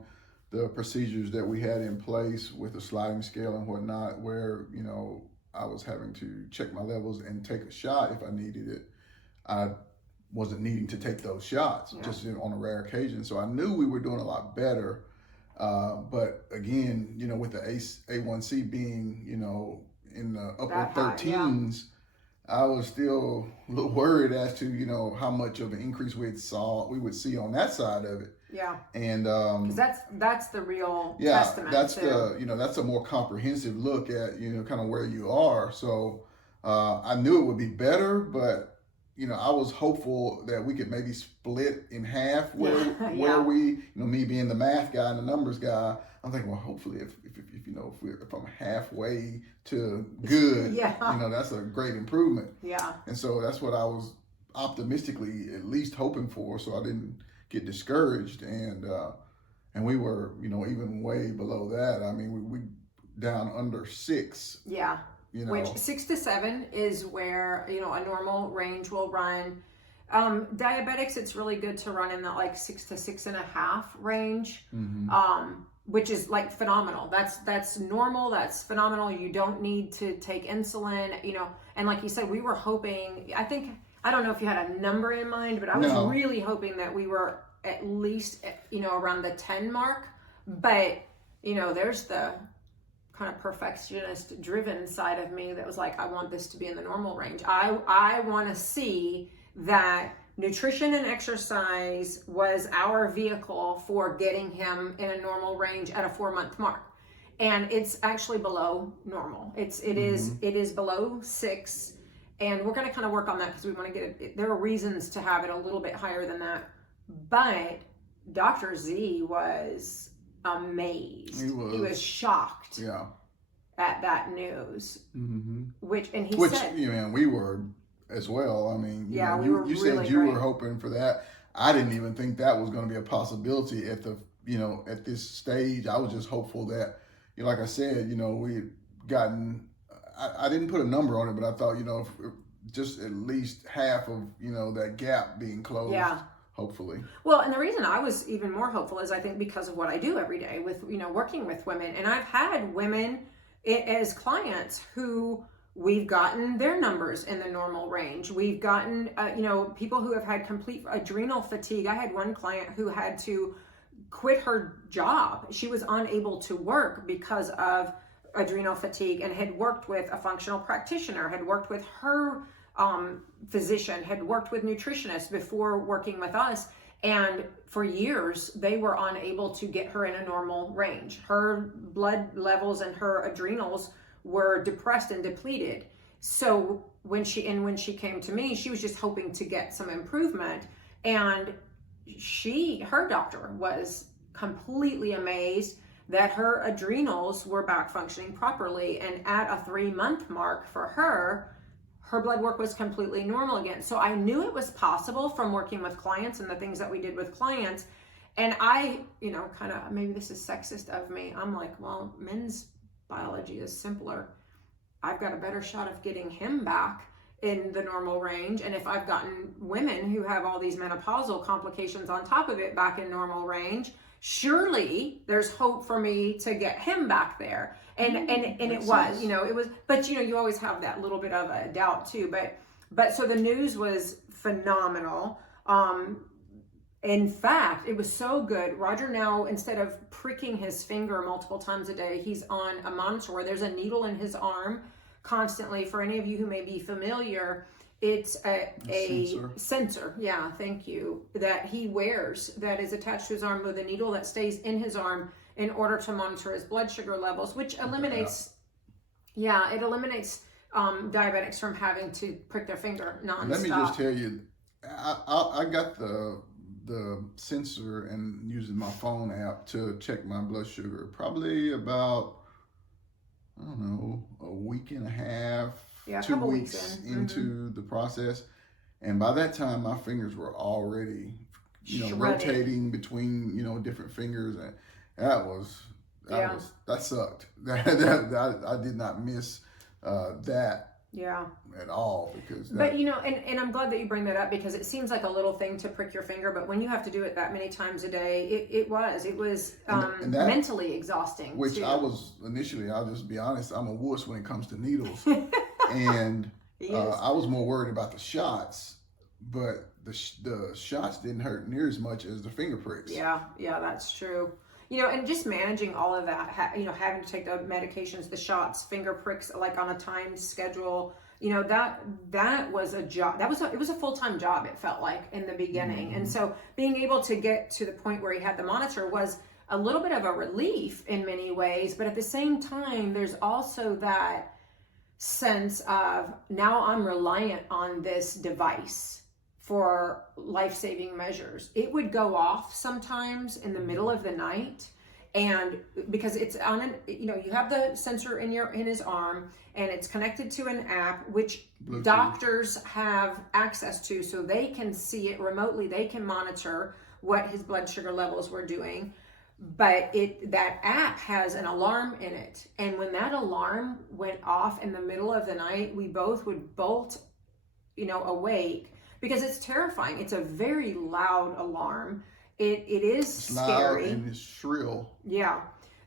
the procedures that we had in place with the sliding scale and whatnot, where, I was having to check my levels and take a shot if I needed it. I wasn't needing to take those shots, just on a rare occasion. So I knew we were doing a lot better. But again, with the A1C being, in the upper 13s, I was still a little worried as to, how much of an increase we would see on that side of it. Yeah. And because that's the real testament. That's a more comprehensive look at, kind of where you are. So I knew it would be better, but I was hopeful that we could maybe split in half where we, me being the math guy and the numbers guy, I'm thinking, well, hopefully if I'm halfway to good, that's a great improvement. Yeah. And so that's what I was optimistically at least hoping for, so I didn't get discouraged. And we were, even way below that. I mean, we down under 6. Yeah. Which 6 to 7 is where, a normal range will run. Diabetics, it's really good to run in that like 6 to 6.5 range. Which is like phenomenal. That's normal. That's phenomenal. You don't need to take insulin, and like you said, we were hoping, I don't know if you had a number in mind, but I was really hoping that we were at least, around the 10 mark. But, there's the kind of perfectionist driven side of me that was like, I want this to be in the normal range. I want to see that nutrition and exercise was our vehicle for getting him in a normal range at a 4-month mark. And it's actually below normal. It is below 6. And we're going to kind of work on that because we want to get it. There are reasons to have it a little bit higher than that. But Dr. Z was amazed. He was shocked at that news. Which said, you know, we were as well. I mean, you know, you really said you were hoping for that. I didn't even think that was going to be a possibility at at this stage. I was just hopeful that, you know, like I said, you know, we had gotten, I didn't put a number on it, but I thought, you know, just at least half of, you know, that gap being closed. Yeah. Hopefully. Well, and the reason I was even more hopeful is I think because of what I do every day with, you know, working with women. And I've had women as clients who we've gotten their numbers in the normal range. We've gotten, you know, people who have had complete adrenal fatigue. I had one client who had to quit her job. She was unable to work because of adrenal fatigue and had worked with a functional practitioner, had worked with her physician, had worked with nutritionists before working with us. And for years, they were unable to get her in a normal range. Her blood levels and her adrenals were depressed and depleted. So when she came to me, she was just hoping to get some improvement. And her doctor was completely amazed that her adrenals were back functioning properly. And at a 3-month mark for her blood work was completely normal again. So I knew it was possible from working with clients and the things that we did with clients. And I, you know, kind of, maybe this is sexist of me. I'm like, well, men's biology is simpler. I've got a better shot of getting him back in the normal range. And if I've gotten women who have all these menopausal complications on top of it back in normal range, surely there's hope for me to get him back there. And it was, you know, it was, but you know, you always have that little bit of a doubt too. But so the news was phenomenal. In fact, it was so good. Roger now, instead of pricking his finger multiple times a day, he's on a monitor where there's a needle in his arm constantly. For any of you who may be familiar, it's a sensor. Yeah, thank you. That he wears that is attached to his arm with a needle that stays in his arm in order to monitor his blood sugar levels, which eliminates, it eliminates diabetics from having to prick their finger nonstop. Let me just tell you, I got the sensor and using my phone app to check my blood sugar probably about, I don't know, a week and a half, 2 weeks into the process. And by that time, my fingers were already, you know, rotating between, you know, different fingers. And that sucked. I did not miss that at all, because but you know, and I'm glad that you bring that up, because it seems like a little thing to prick your finger, but when you have to do it that many times a day, it was and that, mentally exhausting, which too. I was initially, I'll just be honest, I'm a wuss when it comes to needles. And I was more worried about the shots, but the shots didn't hurt near as much as the finger pricks. Yeah, that's true. You know, and just managing all of that, you know, having to take the medications, the shots, finger pricks, like on a timed schedule, you know, that was a job. It was a full-time job, it felt like, in the beginning. And so being able to get to the point where he had the monitor was a little bit of a relief in many ways. But at the same time, there's also that sense of, now I'm reliant on this device for life-saving measures. It would go off sometimes in the middle of the night, and because it's on you have the sensor in his arm, and it's connected to an app which Bluetooth. Doctors have access to, so they can see it remotely. They can monitor what his blood sugar levels were doing, but that app has an alarm in it, and when that alarm went off in the middle of the night, we both would bolt, awake. Because it's terrifying. It's a very loud alarm. It is scary. Loud and it's shrill. Yeah.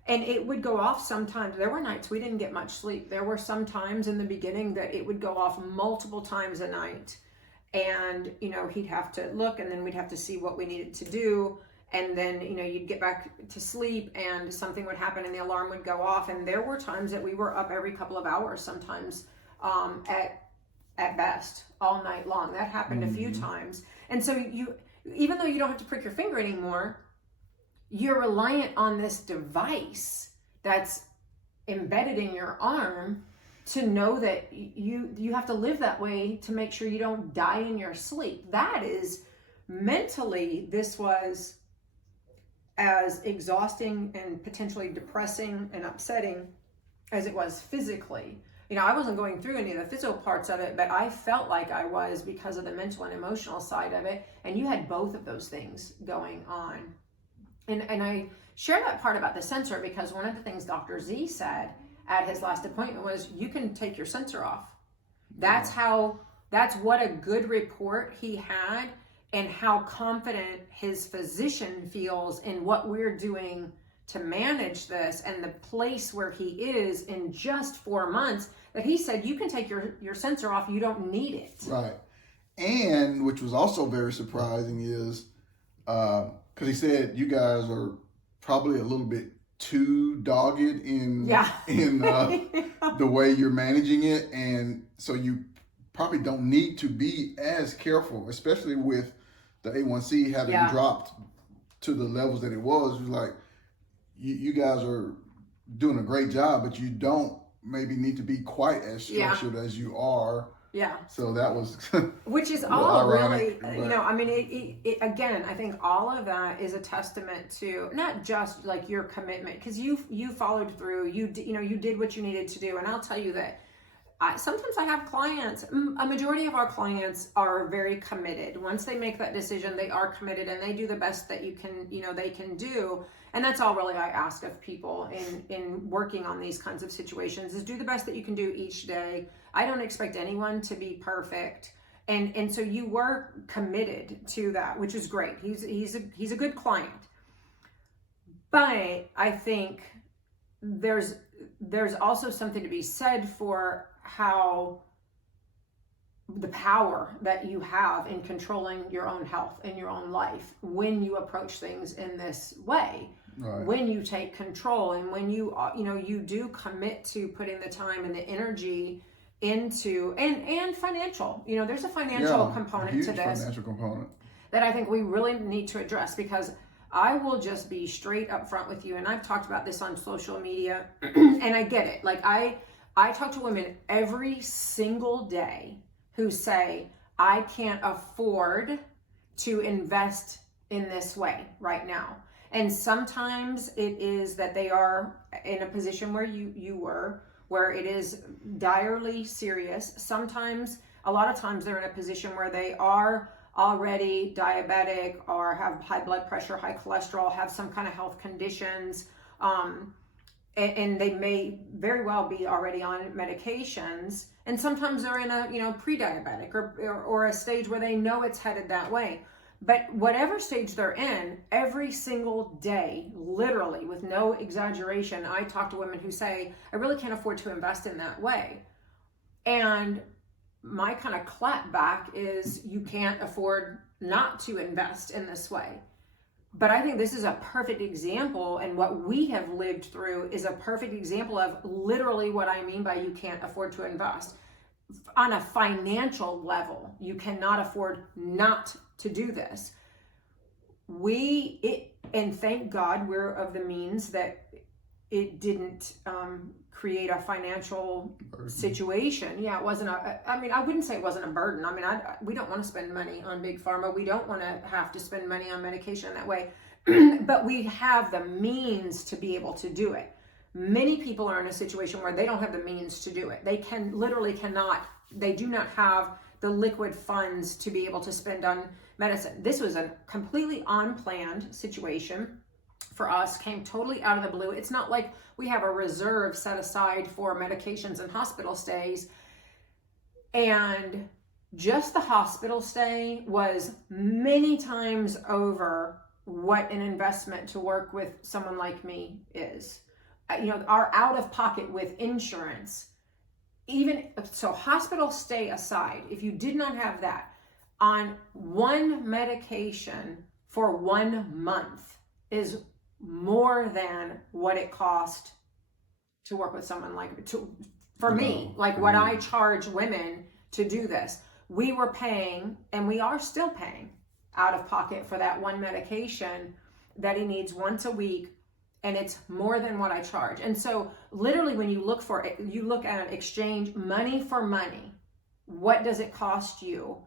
And it would go off sometimes. There were nights we didn't get much sleep. There were some times in the beginning that it would go off multiple times a night. And, he'd have to look, and then we'd have to see what we needed to do. And then, you'd get back to sleep and something would happen and the alarm would go off. And there were times that we were up every couple of hours sometimes at best, all night long. That happened a few times. And so even though you don't have to prick your finger anymore, you're reliant on this device that's embedded in your arm to know that you have to live that way to make sure you don't die in your sleep. That is mentally, this was as exhausting and potentially depressing and upsetting as it was physically. I wasn't going through any of the physical parts of it, but I felt like I was because of the mental and emotional side of it. And you had both of those things going on. And I share that part about the sensor because one of the things Dr. Z said at his last appointment was, you can take your sensor off. That's what a good report he had, and how confident his physician feels in what we're doing to manage this, and the place where he is in just 4 months, that he said, you can take your sensor off, you don't need it. Right. And which was also very surprising is, because he said you guys are probably a little bit too dogged in the way you're managing it, and so you probably don't need to be as careful, especially with the A1C having dropped to the levels that it was. It was like, you guys are doing a great job, but you don't maybe need to be quite as structured as you are. Yeah. So that was, which is all ironic, really, again, I think all of that is a testament to not just like your commitment, because you followed through, you did what you needed to do. And I'll tell you that sometimes I have clients, a majority of our clients are very committed. Once they make that decision, they are committed and they do the best that they can do. And that's all really I ask of people in working on these kinds of situations, is do the best that you can do each day. I don't expect anyone to be perfect. And so you were committed to that, which is great. He's a good client. But I think there's also something to be said for how the power that you have in controlling your own health and your own life when you approach things in this way. Right. When you take control, and when you do commit to putting the time and the energy into, and financial, there's a financial component to this, financial component, that I think we really need to address, because I will just be straight up front with you. And I've talked about this on social media and I get it. Like I talk to women every single day who say, I can't afford to invest in this way right now. And sometimes it is that they are in a position where you were, where it is direly serious. Sometimes, a lot of times, they're in a position where they are already diabetic or have high blood pressure, high cholesterol, have some kind of health conditions, and they may very well be already on medications. And sometimes they're in a pre-diabetic or a stage where they know it's headed that way. But whatever stage they're in, every single day, literally, with no exaggeration, I talk to women who say, I really can't afford to invest in that way. And my kind of clap back is, you can't afford not to invest in this way. But I think this is a perfect example, and what we have lived through is a perfect example of literally what I mean by you can't afford to invest. On a financial level, you cannot afford not to do this. And thank God we're of the means that it didn't create a financial situation. Yeah, it wasn't I wouldn't say it wasn't a burden. We don't want to spend money on big pharma. We don't want to have to spend money on medication that way. But we have the means to be able to do it. Many people are in a situation where they don't have the means to do it. They do not have the liquid funds to be able to spend on medicine. This was a completely unplanned situation for us, came totally out of the blue. It's not like we have a reserve set aside for medications and hospital stays. And just the hospital stay was many times over what an investment to work with someone like me is. Our out of pocket with insurance, even so, hospital stay aside, if you did not have that, on one medication for 1 month is more than what it cost to work with someone what I charge women to do this. We were paying, and we are still paying, out of pocket for that one medication that he needs once a week, and it's more than what I charge. And so literally when you look at exchange money for money, what does it cost you?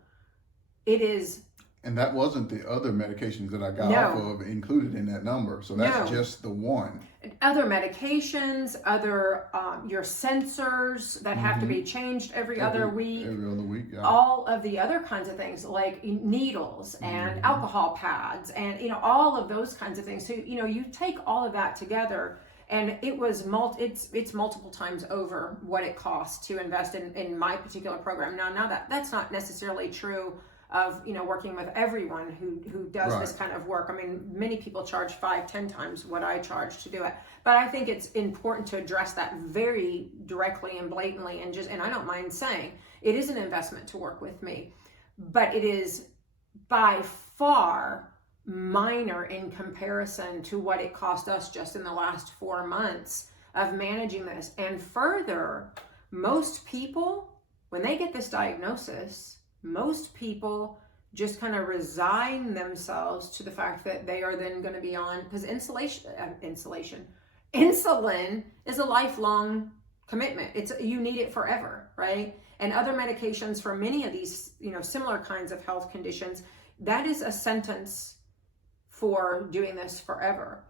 It is. And that wasn't the other medications that I got off of included in that number. So that's just the one. Other medications, other your sensors that have to be changed every other week. Every other week, yeah. All of the other kinds of things like needles and alcohol pads and, all of those kinds of things. So, you take all of that together, and it was it's multiple times over what it costs to invest in my particular program. Now that's not necessarily true of working with everyone who does this kind of work. I mean, many people charge 5-10 times what I charge to do it, but I think it's important to address that very directly and blatantly, and I don't mind saying it is an investment to work with me, but it is by far minor in comparison to what it cost us just in the last 4 months of managing this. And further, most people, when they get this diagnosis, most people just kind of resign themselves to the fact that they are then going to be on, because insulin is a lifelong commitment. You need it forever, right? And other medications for many of these, similar kinds of health conditions, that is a sentence for doing this forever.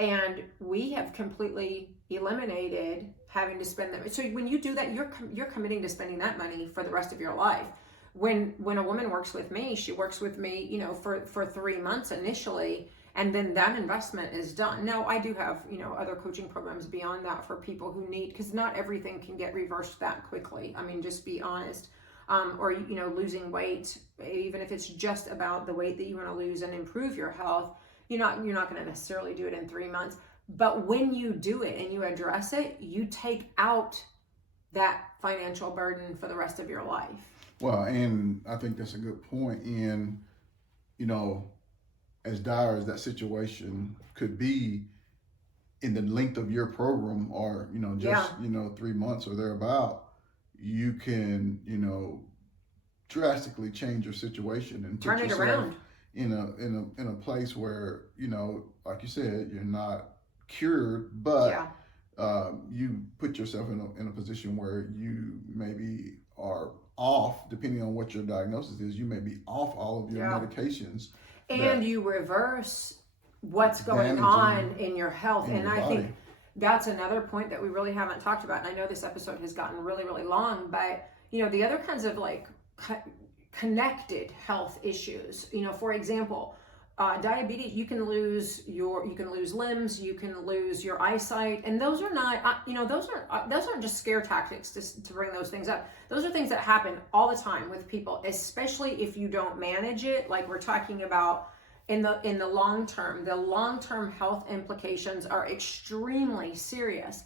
And we have completely eliminated having to spend them. So when you do that, you're committing to spending that money for the rest of your life. When a woman works with me, she works with me, for 3 months initially, and then that investment is done. Now, I do have, other coaching programs beyond that for people who need, because not everything can get reversed that quickly. I mean, just be honest. Or, losing weight, even if it's just about the weight that you want to lose and improve your health, you're not going to necessarily do it in 3 months. But when you do it and you address it, you take out that financial burden for the rest of your life. Well, and I think that's a good point. And, as dire as that situation could be in the length of your program, or, 3 months or thereabout, you can, drastically change your situation and turn it around in a place where, like you said, you're not cured, but you put yourself in a position where you maybe are off, depending on what your diagnosis is, you may be off all of your medications. And you reverse what's going on in your health. And I think that's another point that we really haven't talked about. And I know this episode has gotten really, really long, but, the other kinds of connected health issues, for example, diabetes, you can lose limbs, you can lose your eyesight, and those are not, those aren't just scare tactics to bring those things up. Those are things that happen all the time with people, especially if you don't manage it, like we're talking about in the long term. The long-term health implications are extremely serious.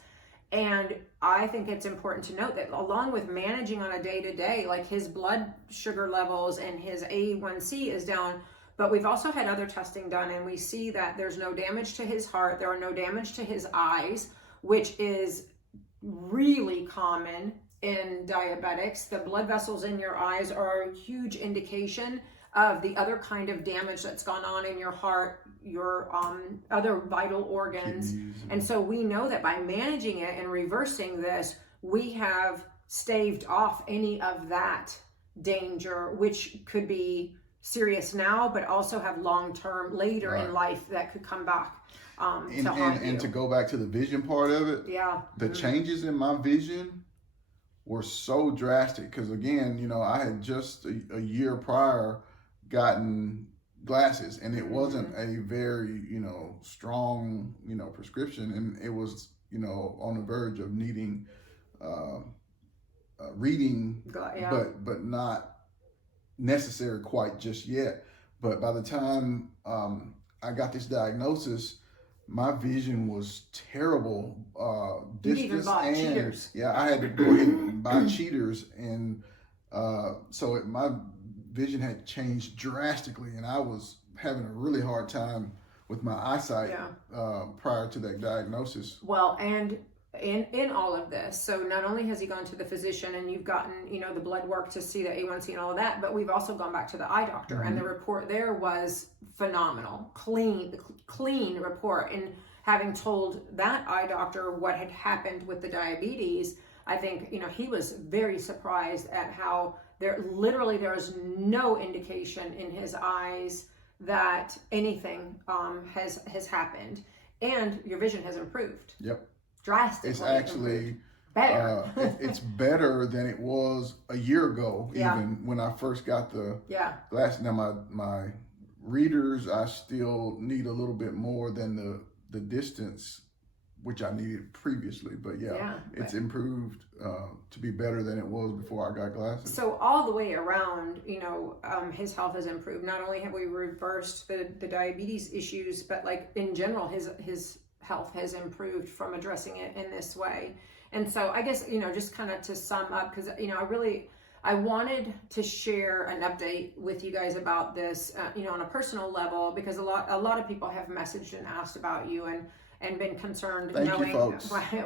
And I think it's important to note that along with managing on a day-to-day, like his blood sugar levels and his A1C is down, but we've also had other testing done, and we see that there's no damage to his heart, there are no damage to his eyes, which is really common in diabetics. The blood vessels in your eyes are a huge indication of the other kind of damage that's gone on in your heart, your other vital organs. And so we know that by managing it and reversing this, we have staved off any of that danger, which could be serious now, but also have long-term later in life that could come back. And to go back to the vision part of it, the changes in my vision were so drastic, because again, I had just a year prior gotten glasses, and it wasn't a very strong prescription, and it was on the verge of needing reading, but not necessary quite just yet. But by the time I got this diagnosis, my vision was terrible. You even bought cheaters. Yeah, I had to go ahead and buy cheaters, and so my vision had changed drastically, and I was having a really hard time with my eyesight prior to that diagnosis. Well, and in all of this. So not only has he gone to the physician and you've gotten, the blood work to see the A1C and all of that, but we've also gone back to the eye doctor, and the report there was phenomenal, clean report. And having told that eye doctor what had happened with the diabetes, I think, he was very surprised at how there was no indication in his eyes that anything has happened, and your vision has improved. Yep. Drastically. It's actually better. It's better than it was a year ago, even when I first got the glasses. Now my readers, I still need a little bit more than the distance, which I needed previously. But it's improved to be better than it was before I got glasses. So all the way around, his health has improved. Not only have we reversed the diabetes issues, but like in general, his health has improved from addressing it in this way. And so I guess, just kind of to sum up, because, I wanted to share an update with you guys about this, on a personal level, because a lot of people have messaged and asked about you and been concerned knowing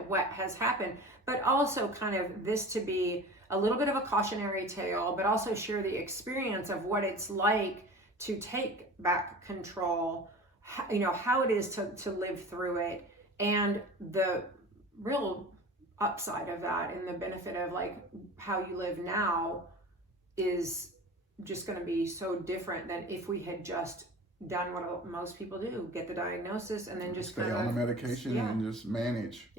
what has happened, but also kind of this to be a little bit of a cautionary tale, but also share the experience of what it's like to take back control, how it is to live through it, and the real upside of that, and the benefit of like how you live now is just going to be so different than if we had just done what most people do, get the diagnosis and then just stay on the medication and just manage.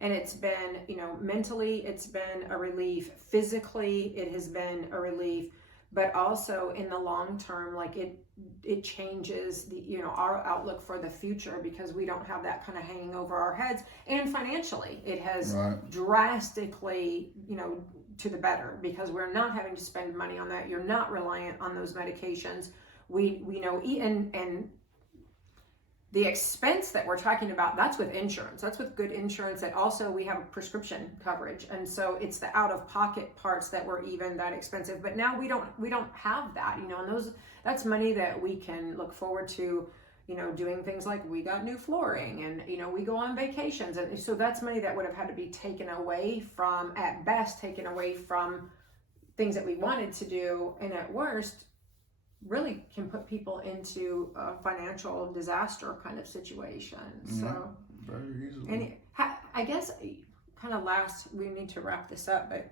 And it's been, mentally it's been a relief, physically it has been a relief, but also in the long term, like it changes the, our outlook for the future, because we don't have that kind of hanging over our heads. And financially it has drastically, to the better, because we're not having to spend money on that. You're not reliant on those medications. We know, and the expense that we're talking about, that's with insurance. That's with good insurance. And also we have prescription coverage. And so it's the out-of-pocket parts that were even that expensive. But now we don't have that, and that's money that we can look forward to, doing things like we got new flooring and, we go on vacations. And so that's money that would have had to be taken away from, at best, taken away from things that we wanted to do. And at worst, really can put people into a financial disaster kind of situation. So very easily. I guess kind of last, we need to wrap this up, but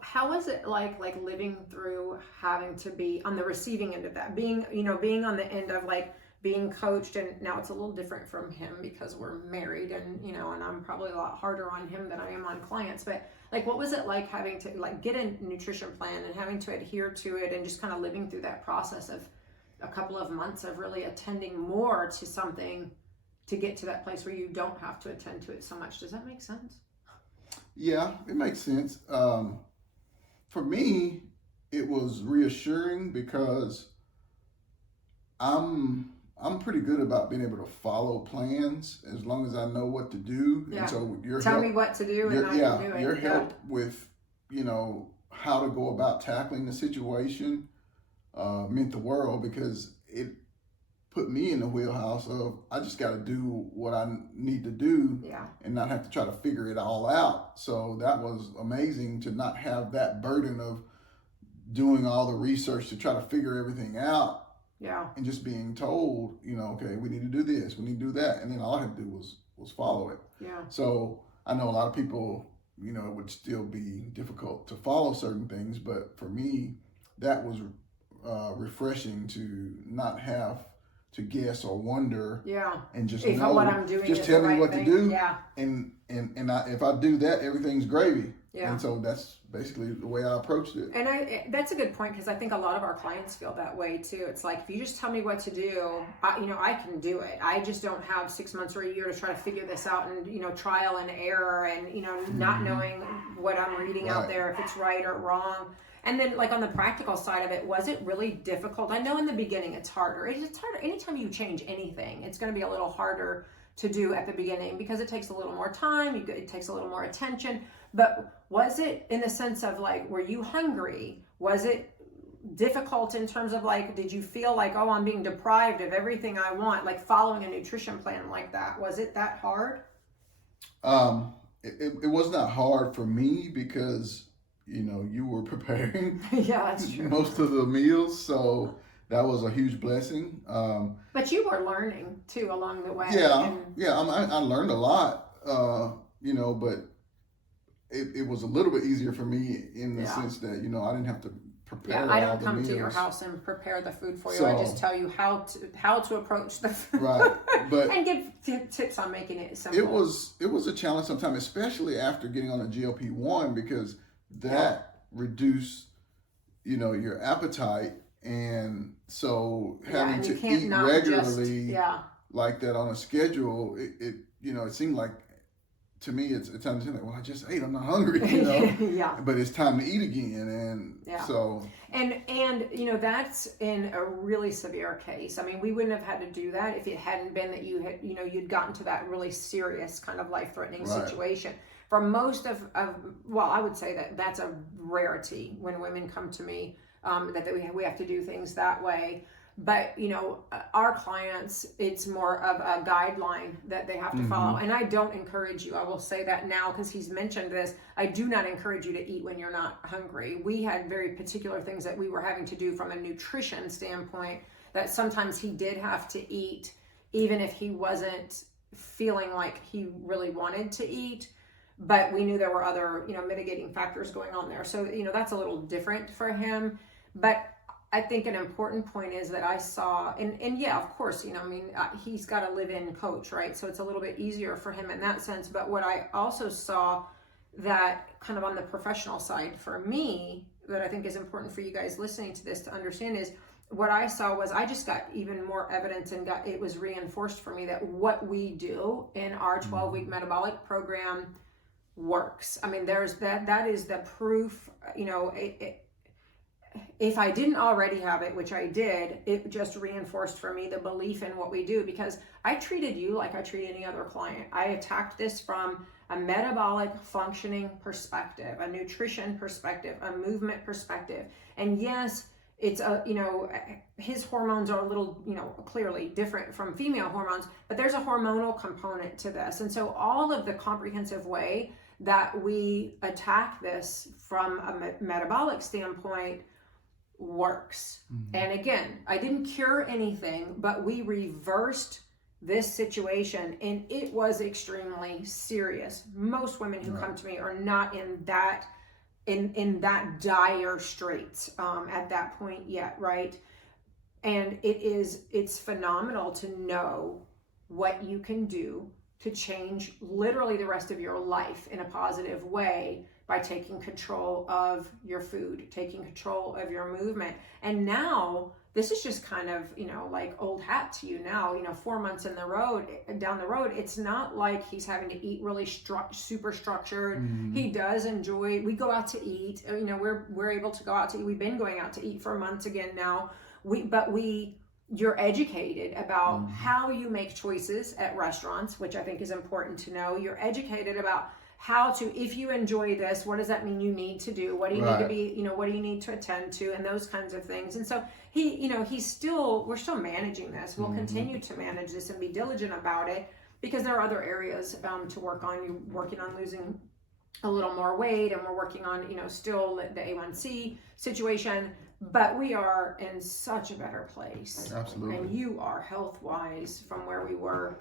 how is it like living through having to be on the receiving end of that, being on the end of like being coached? And now it's a little different from him because we're married, and and I'm probably a lot harder on him than I am on clients, but like, what was it like having to like get a nutrition plan and having to adhere to it, and just kind of living through that process of a couple of months of really attending more to something to get to that place where you don't have to attend to it so much? Does that make sense? Yeah, it makes sense. For me, it was reassuring because I'm pretty good about being able to follow plans as long as I know what to do. Yeah. And so tell me what to do and I can do it. Your help with, how to go about tackling the situation meant the world, because it put me in the wheelhouse of I just got to do what I need to do and not have to try to figure it all out. So that was amazing to not have that burden of doing all the research to try to figure everything out. Yeah. And just being told, okay, we need to do this, we need to do that. And then all I had to do was follow it. Yeah. So I know a lot of people, it would still be difficult to follow certain things. But for me, that was refreshing to not have to guess or wonder. Yeah. And just if know, what I'm doing just is tell the me right what thing. to do. Yeah. And if I do that, everything's gravy. Yeah. And so that's basically the way I approached it. And that's a good point, because I think a lot of our clients feel that way too. It's like, if you just tell me what to do, I can do it. I just don't have 6 months or a year to try to figure this out, and trial and error, and not knowing what I'm reading out there, if it's right or wrong. And then like on the practical side of it, was it really difficult? I know in the beginning it's harder. It's harder anytime you change anything. It's going to be a little harder to do at the beginning because it takes a little more time. It takes a little more attention. But was it in the sense of like, were you hungry? Was it difficult in terms of like, did you feel like, oh, I'm being deprived of everything I want? Like following a nutrition plan like that, was it that hard? It was not hard for me because you were preparing Yeah, that's true. most of the meals, so that was a huge blessing. But you were learning too along the way. I learned a lot, but it was a little bit easier for me in the sense that I didn't have to prepare. I all don't the come meals. to your house and prepare the food for you. So, I just tell you how to approach the food, right? But and give tips on making it simple. It was a challenge sometimes, especially after getting on a GLP-1, because that reduced your appetite, and so having to eat regularly like that on a schedule, it seemed like, to me, it's time to say, like, well, I just ate, I'm not hungry, but it's time to eat again. And so. And that's in a really severe case. I mean, we wouldn't have had to do that if it hadn't been that you had, you'd gotten to that really serious kind of life-threatening situation. For most of I would say that that's a rarity when women come to me, that we have to do things that way. But, our clients, it's more of a guideline that they have to follow. And I don't encourage you, I will say that now, because he's mentioned this, I do not encourage you to eat when you're not hungry. We had very particular things that we were having to do from a nutrition standpoint that sometimes he did have to eat, even if he wasn't feeling like he really wanted to eat. But we knew there were other, mitigating factors going on there. So, that's a little different for him. But I think an important point is that I saw, and yeah, of course, he's got a live-in coach, right? So it's a little bit easier for him in that sense. But what I also saw that kind of on the professional side for me, that I think is important for you guys listening to this to understand, is what I saw was I just got even more evidence, and it was reinforced for me that what we do in our 12-week metabolic program works. I mean, there's that is the proof, if I didn't already have it, which I did, it just reinforced for me the belief in what we do, because I treated you like I treat any other client. I attacked this from a metabolic functioning perspective, a nutrition perspective, a movement perspective. And yes, it's his hormones are a little, clearly different from female hormones, but there's a hormonal component to this. And so all of the comprehensive way that we attack this from a metabolic standpoint works. And again, I didn't cure anything, but we reversed this situation, and it was extremely serious. Most women who come to me are not in that dire straits at that point yet, right? And it's phenomenal to know what you can do to change literally the rest of your life in a positive way by taking control of your food, taking control of your movement. And now this is just kind of, like old hat to you now, 4 months down the road, it's not like he's having to eat really super structured. He does enjoy, we go out to eat, we're able to go out to eat. We've been going out to eat for months again now. You're educated about how you make choices at restaurants, which I think is important to know. You're educated about how to, if you enjoy this, what does that mean you need to do? What do you need to be, what do you need to attend to, and those kinds of things. And so we're still managing this. We'll continue to manage this and be diligent about it, because there are other areas to work on. You're working on losing a little more weight, and we're working on, still the A1C situation. But we are in such a better place. Absolutely. And you are health-wise from where we were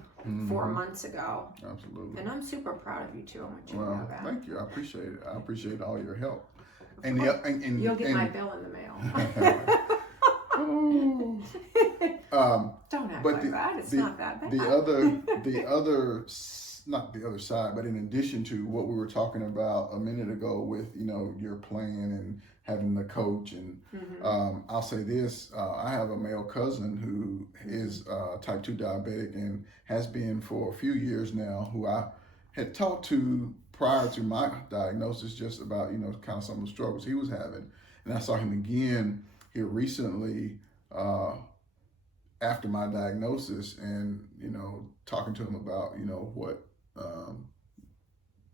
4 months ago. Absolutely. And I'm super proud of you too. I want you to know that. Thank you. I appreciate it. I appreciate all your help. And you'll get my bill in the mail. Don't act like that. It's not that bad. Not the other side, but in addition to what we were talking about a minute ago with, your plan and having the coach, and I'll say this, I have a male cousin who is type 2 diabetic and has been for a few years now, who I had talked to prior to my diagnosis just about, kind of some of the struggles he was having. And I saw him again here recently after my diagnosis, and, talking to him about,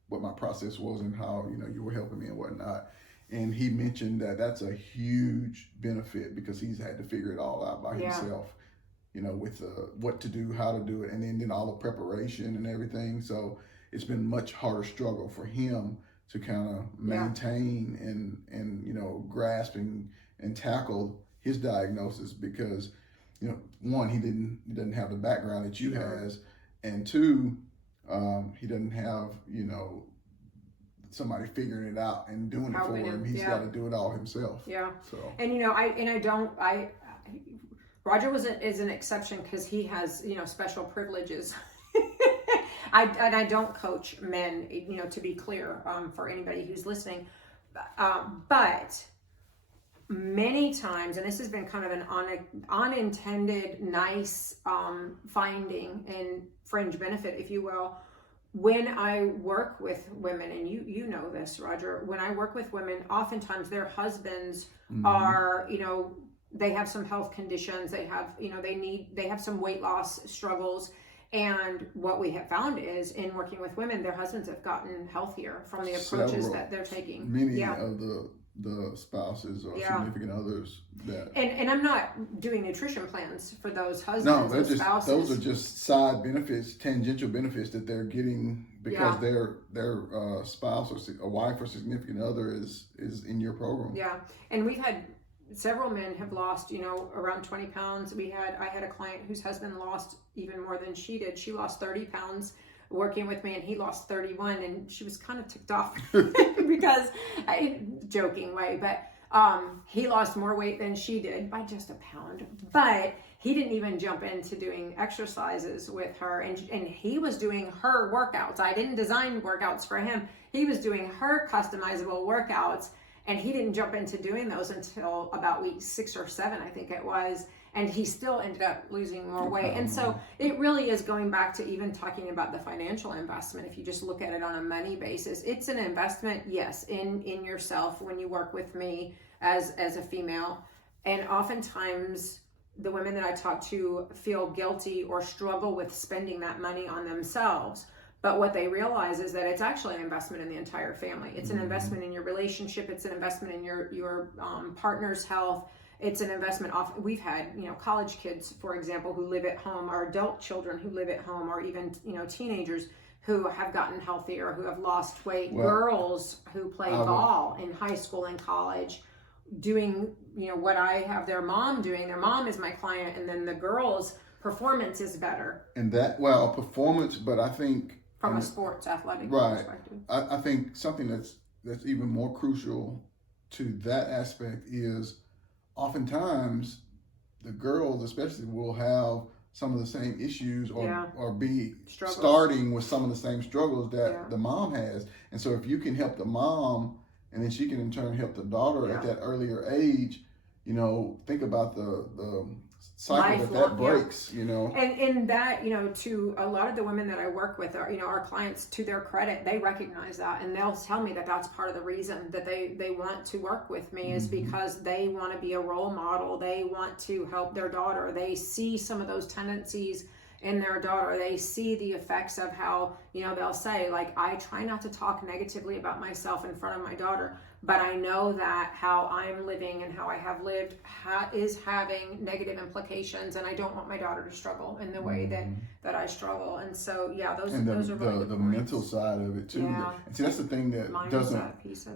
what my process was and how, you were helping me and whatnot. And he mentioned that that's a huge benefit, because he's had to figure it all out by himself, with what to do, how to do it, and then all the preparation and everything. So it's been much harder struggle for him to kind of maintain and you know, grasp and tackle his diagnosis, because, you know, one, he doesn't have the background that you has, and two, he doesn't have, you know, somebody figuring it out and doing it for him. He's got to do it all himself. Yeah. So, and you know, Roger is an exception because he has, you know, special privileges. I don't coach men, you know, to be clear, for anybody who's listening, but many times, and this has been kind of an unintended nice finding and fringe benefit, if you will, when I work with women, and you know this, Roger, when I work with women, oftentimes their husbands are, you know, they have some health conditions, they have, you know, they have some weight loss struggles. And what we have found is, in working with women, their husbands have gotten healthier from the approaches that they're taking. Many of the spouses or significant others that. And I'm not doing nutrition plans for those husbands. No, they're just spouses. Those are just side benefits, tangential benefits that they're getting because their spouse or a wife or significant other is in your program. Yeah, and we've had several men have lost, you know, around 20 pounds. I had a client whose husband lost even more than she did. She lost 30 pounds working with me, and he lost 31, and she was kind of ticked off because, joking way, but he lost more weight than she did by just a pound. But he didn't even jump into doing exercises with her, and he was doing her workouts. I didn't design workouts for him. He was doing her customizable workouts. And he didn't jump into doing those until about week 6 or 7, I think it was. And he still ended up losing more weight. And so it really is going back to even talking about the financial investment. If you just look at it on a money basis, it's an investment, yes, in yourself when you work with me as a female. And oftentimes the women that I talk to feel guilty or struggle with spending that money on themselves. But what they realize is that it's actually an investment in the entire family. It's an investment in your relationship. It's an investment in your partner's health. It's an investment. We've had, you know, college kids, for example, who live at home, or adult children who live at home, or even, you know, teenagers who have gotten healthier, who have lost weight. Well, girls who play ball in high school and college, doing, you know, what I have their mom doing. Their mom is my client, and then the girls' performance is better. And that, well, performance, but I think from a sports athletic perspective. I think something that's even more crucial to that aspect is oftentimes the girls especially will have some of the same issues or be struggles. Starting with some of the same struggles that the mom has. And so if you can help the mom, and then she can in turn help the daughter at that earlier age, you know, think about the cycle that breaks, you know. And that, you know, to a lot of the women that I work with, are, you know, our clients, to their credit, they recognize that, and they'll tell me that that's part of the reason that they want to work with me is because they want to be a role model. They want to help their daughter. They see some of those tendencies in their daughter. They see the effects of how, you know, they'll say, like, I try not to talk negatively about myself in front of my daughter, but I know that how I'm living and how I have lived is having negative implications, and I don't want my daughter to struggle in the way that I struggle. And so, those are really the mental side of it too. Yeah. And see, that's the thing that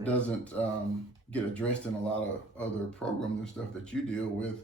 doesn't get addressed in a lot of other programs and stuff that you deal with,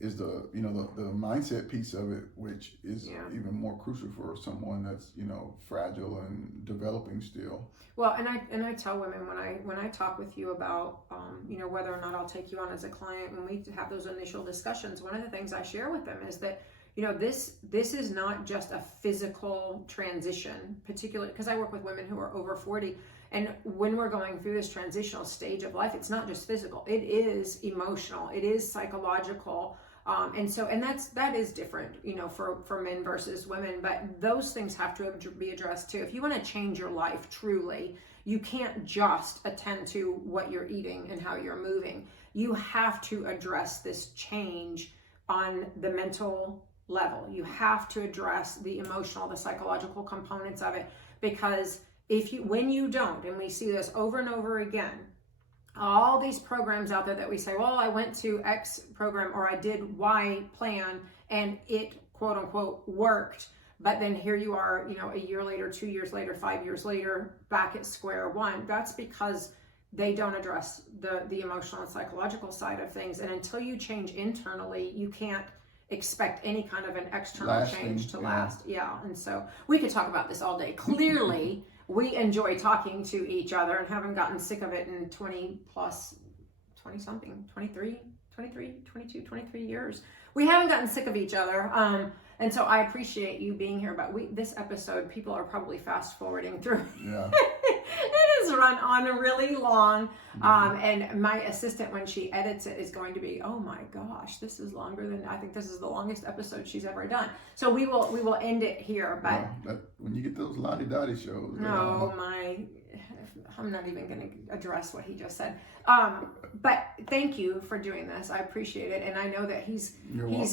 is the mindset piece of it, which is even more crucial for someone that's, you know, fragile and developing still. Well, and I tell women when I talk with you about you know, whether or not I'll take you on as a client, when we have those initial discussions, one of the things I share with them is that, you know, this is not just a physical transition, particularly because I work with women who are over 40. And when we're going through this transitional stage of life, it's not just physical, it is emotional, it is psychological. And that is different, you know, for men versus women, but those things have to be addressed too. If you want to change your life truly, you can't just attend to what you're eating and how you're moving. You have to address this change on the mental level. You have to address the emotional, the psychological components of it, because when you don't, and we see this over and over again, all these programs out there that we say, well, I went to X program or I did Y plan and it quote unquote worked, But then here you are, you know, a year later, 2 years later, 5 years later, back at square one. That's because they don't address the emotional and psychological side of things. And until you change internally, you can't expect any kind of an external change to last. Yeah. And so we could talk about this all day. Clearly, we enjoy talking to each other and haven't gotten sick of it in 20 something, 23 years. We haven't gotten sick of each other. And so I appreciate you being here. But this episode, people are probably fast forwarding through. Yeah. It has run on really long. And my assistant, when she edits it, is going to be, oh my gosh, this is longer than, I think this is the longest episode she's ever done. So we will end it here. But when you get those lottie-dottie shows. I'm not even going to address what he just said. But thank you for doing this. I appreciate it. And I know that he's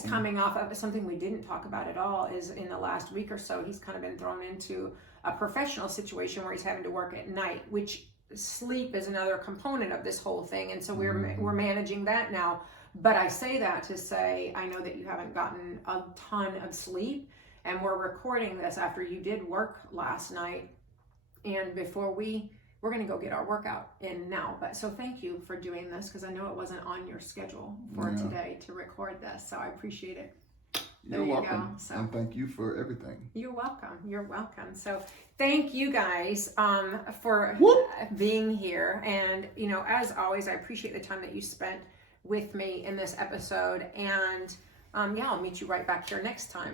coming off of something we didn't talk about at all, is in the last week or so, he's kind of been thrown into a professional situation where he's having to work at night, which sleep is another component of this whole thing. And so we're managing that now. But I say that to say, I know that you haven't gotten a ton of sleep, and we're recording this after you did work last night and before we're going to go get our workout in now. But so thank you for doing this, because I know it wasn't on your schedule for today to record this. So I appreciate it. You're welcome. So, and thank you for everything. You're welcome. You're welcome. So thank you guys for being here. And, you know, as always, I appreciate the time that you spent with me in this episode. And I'll meet you right back here next time.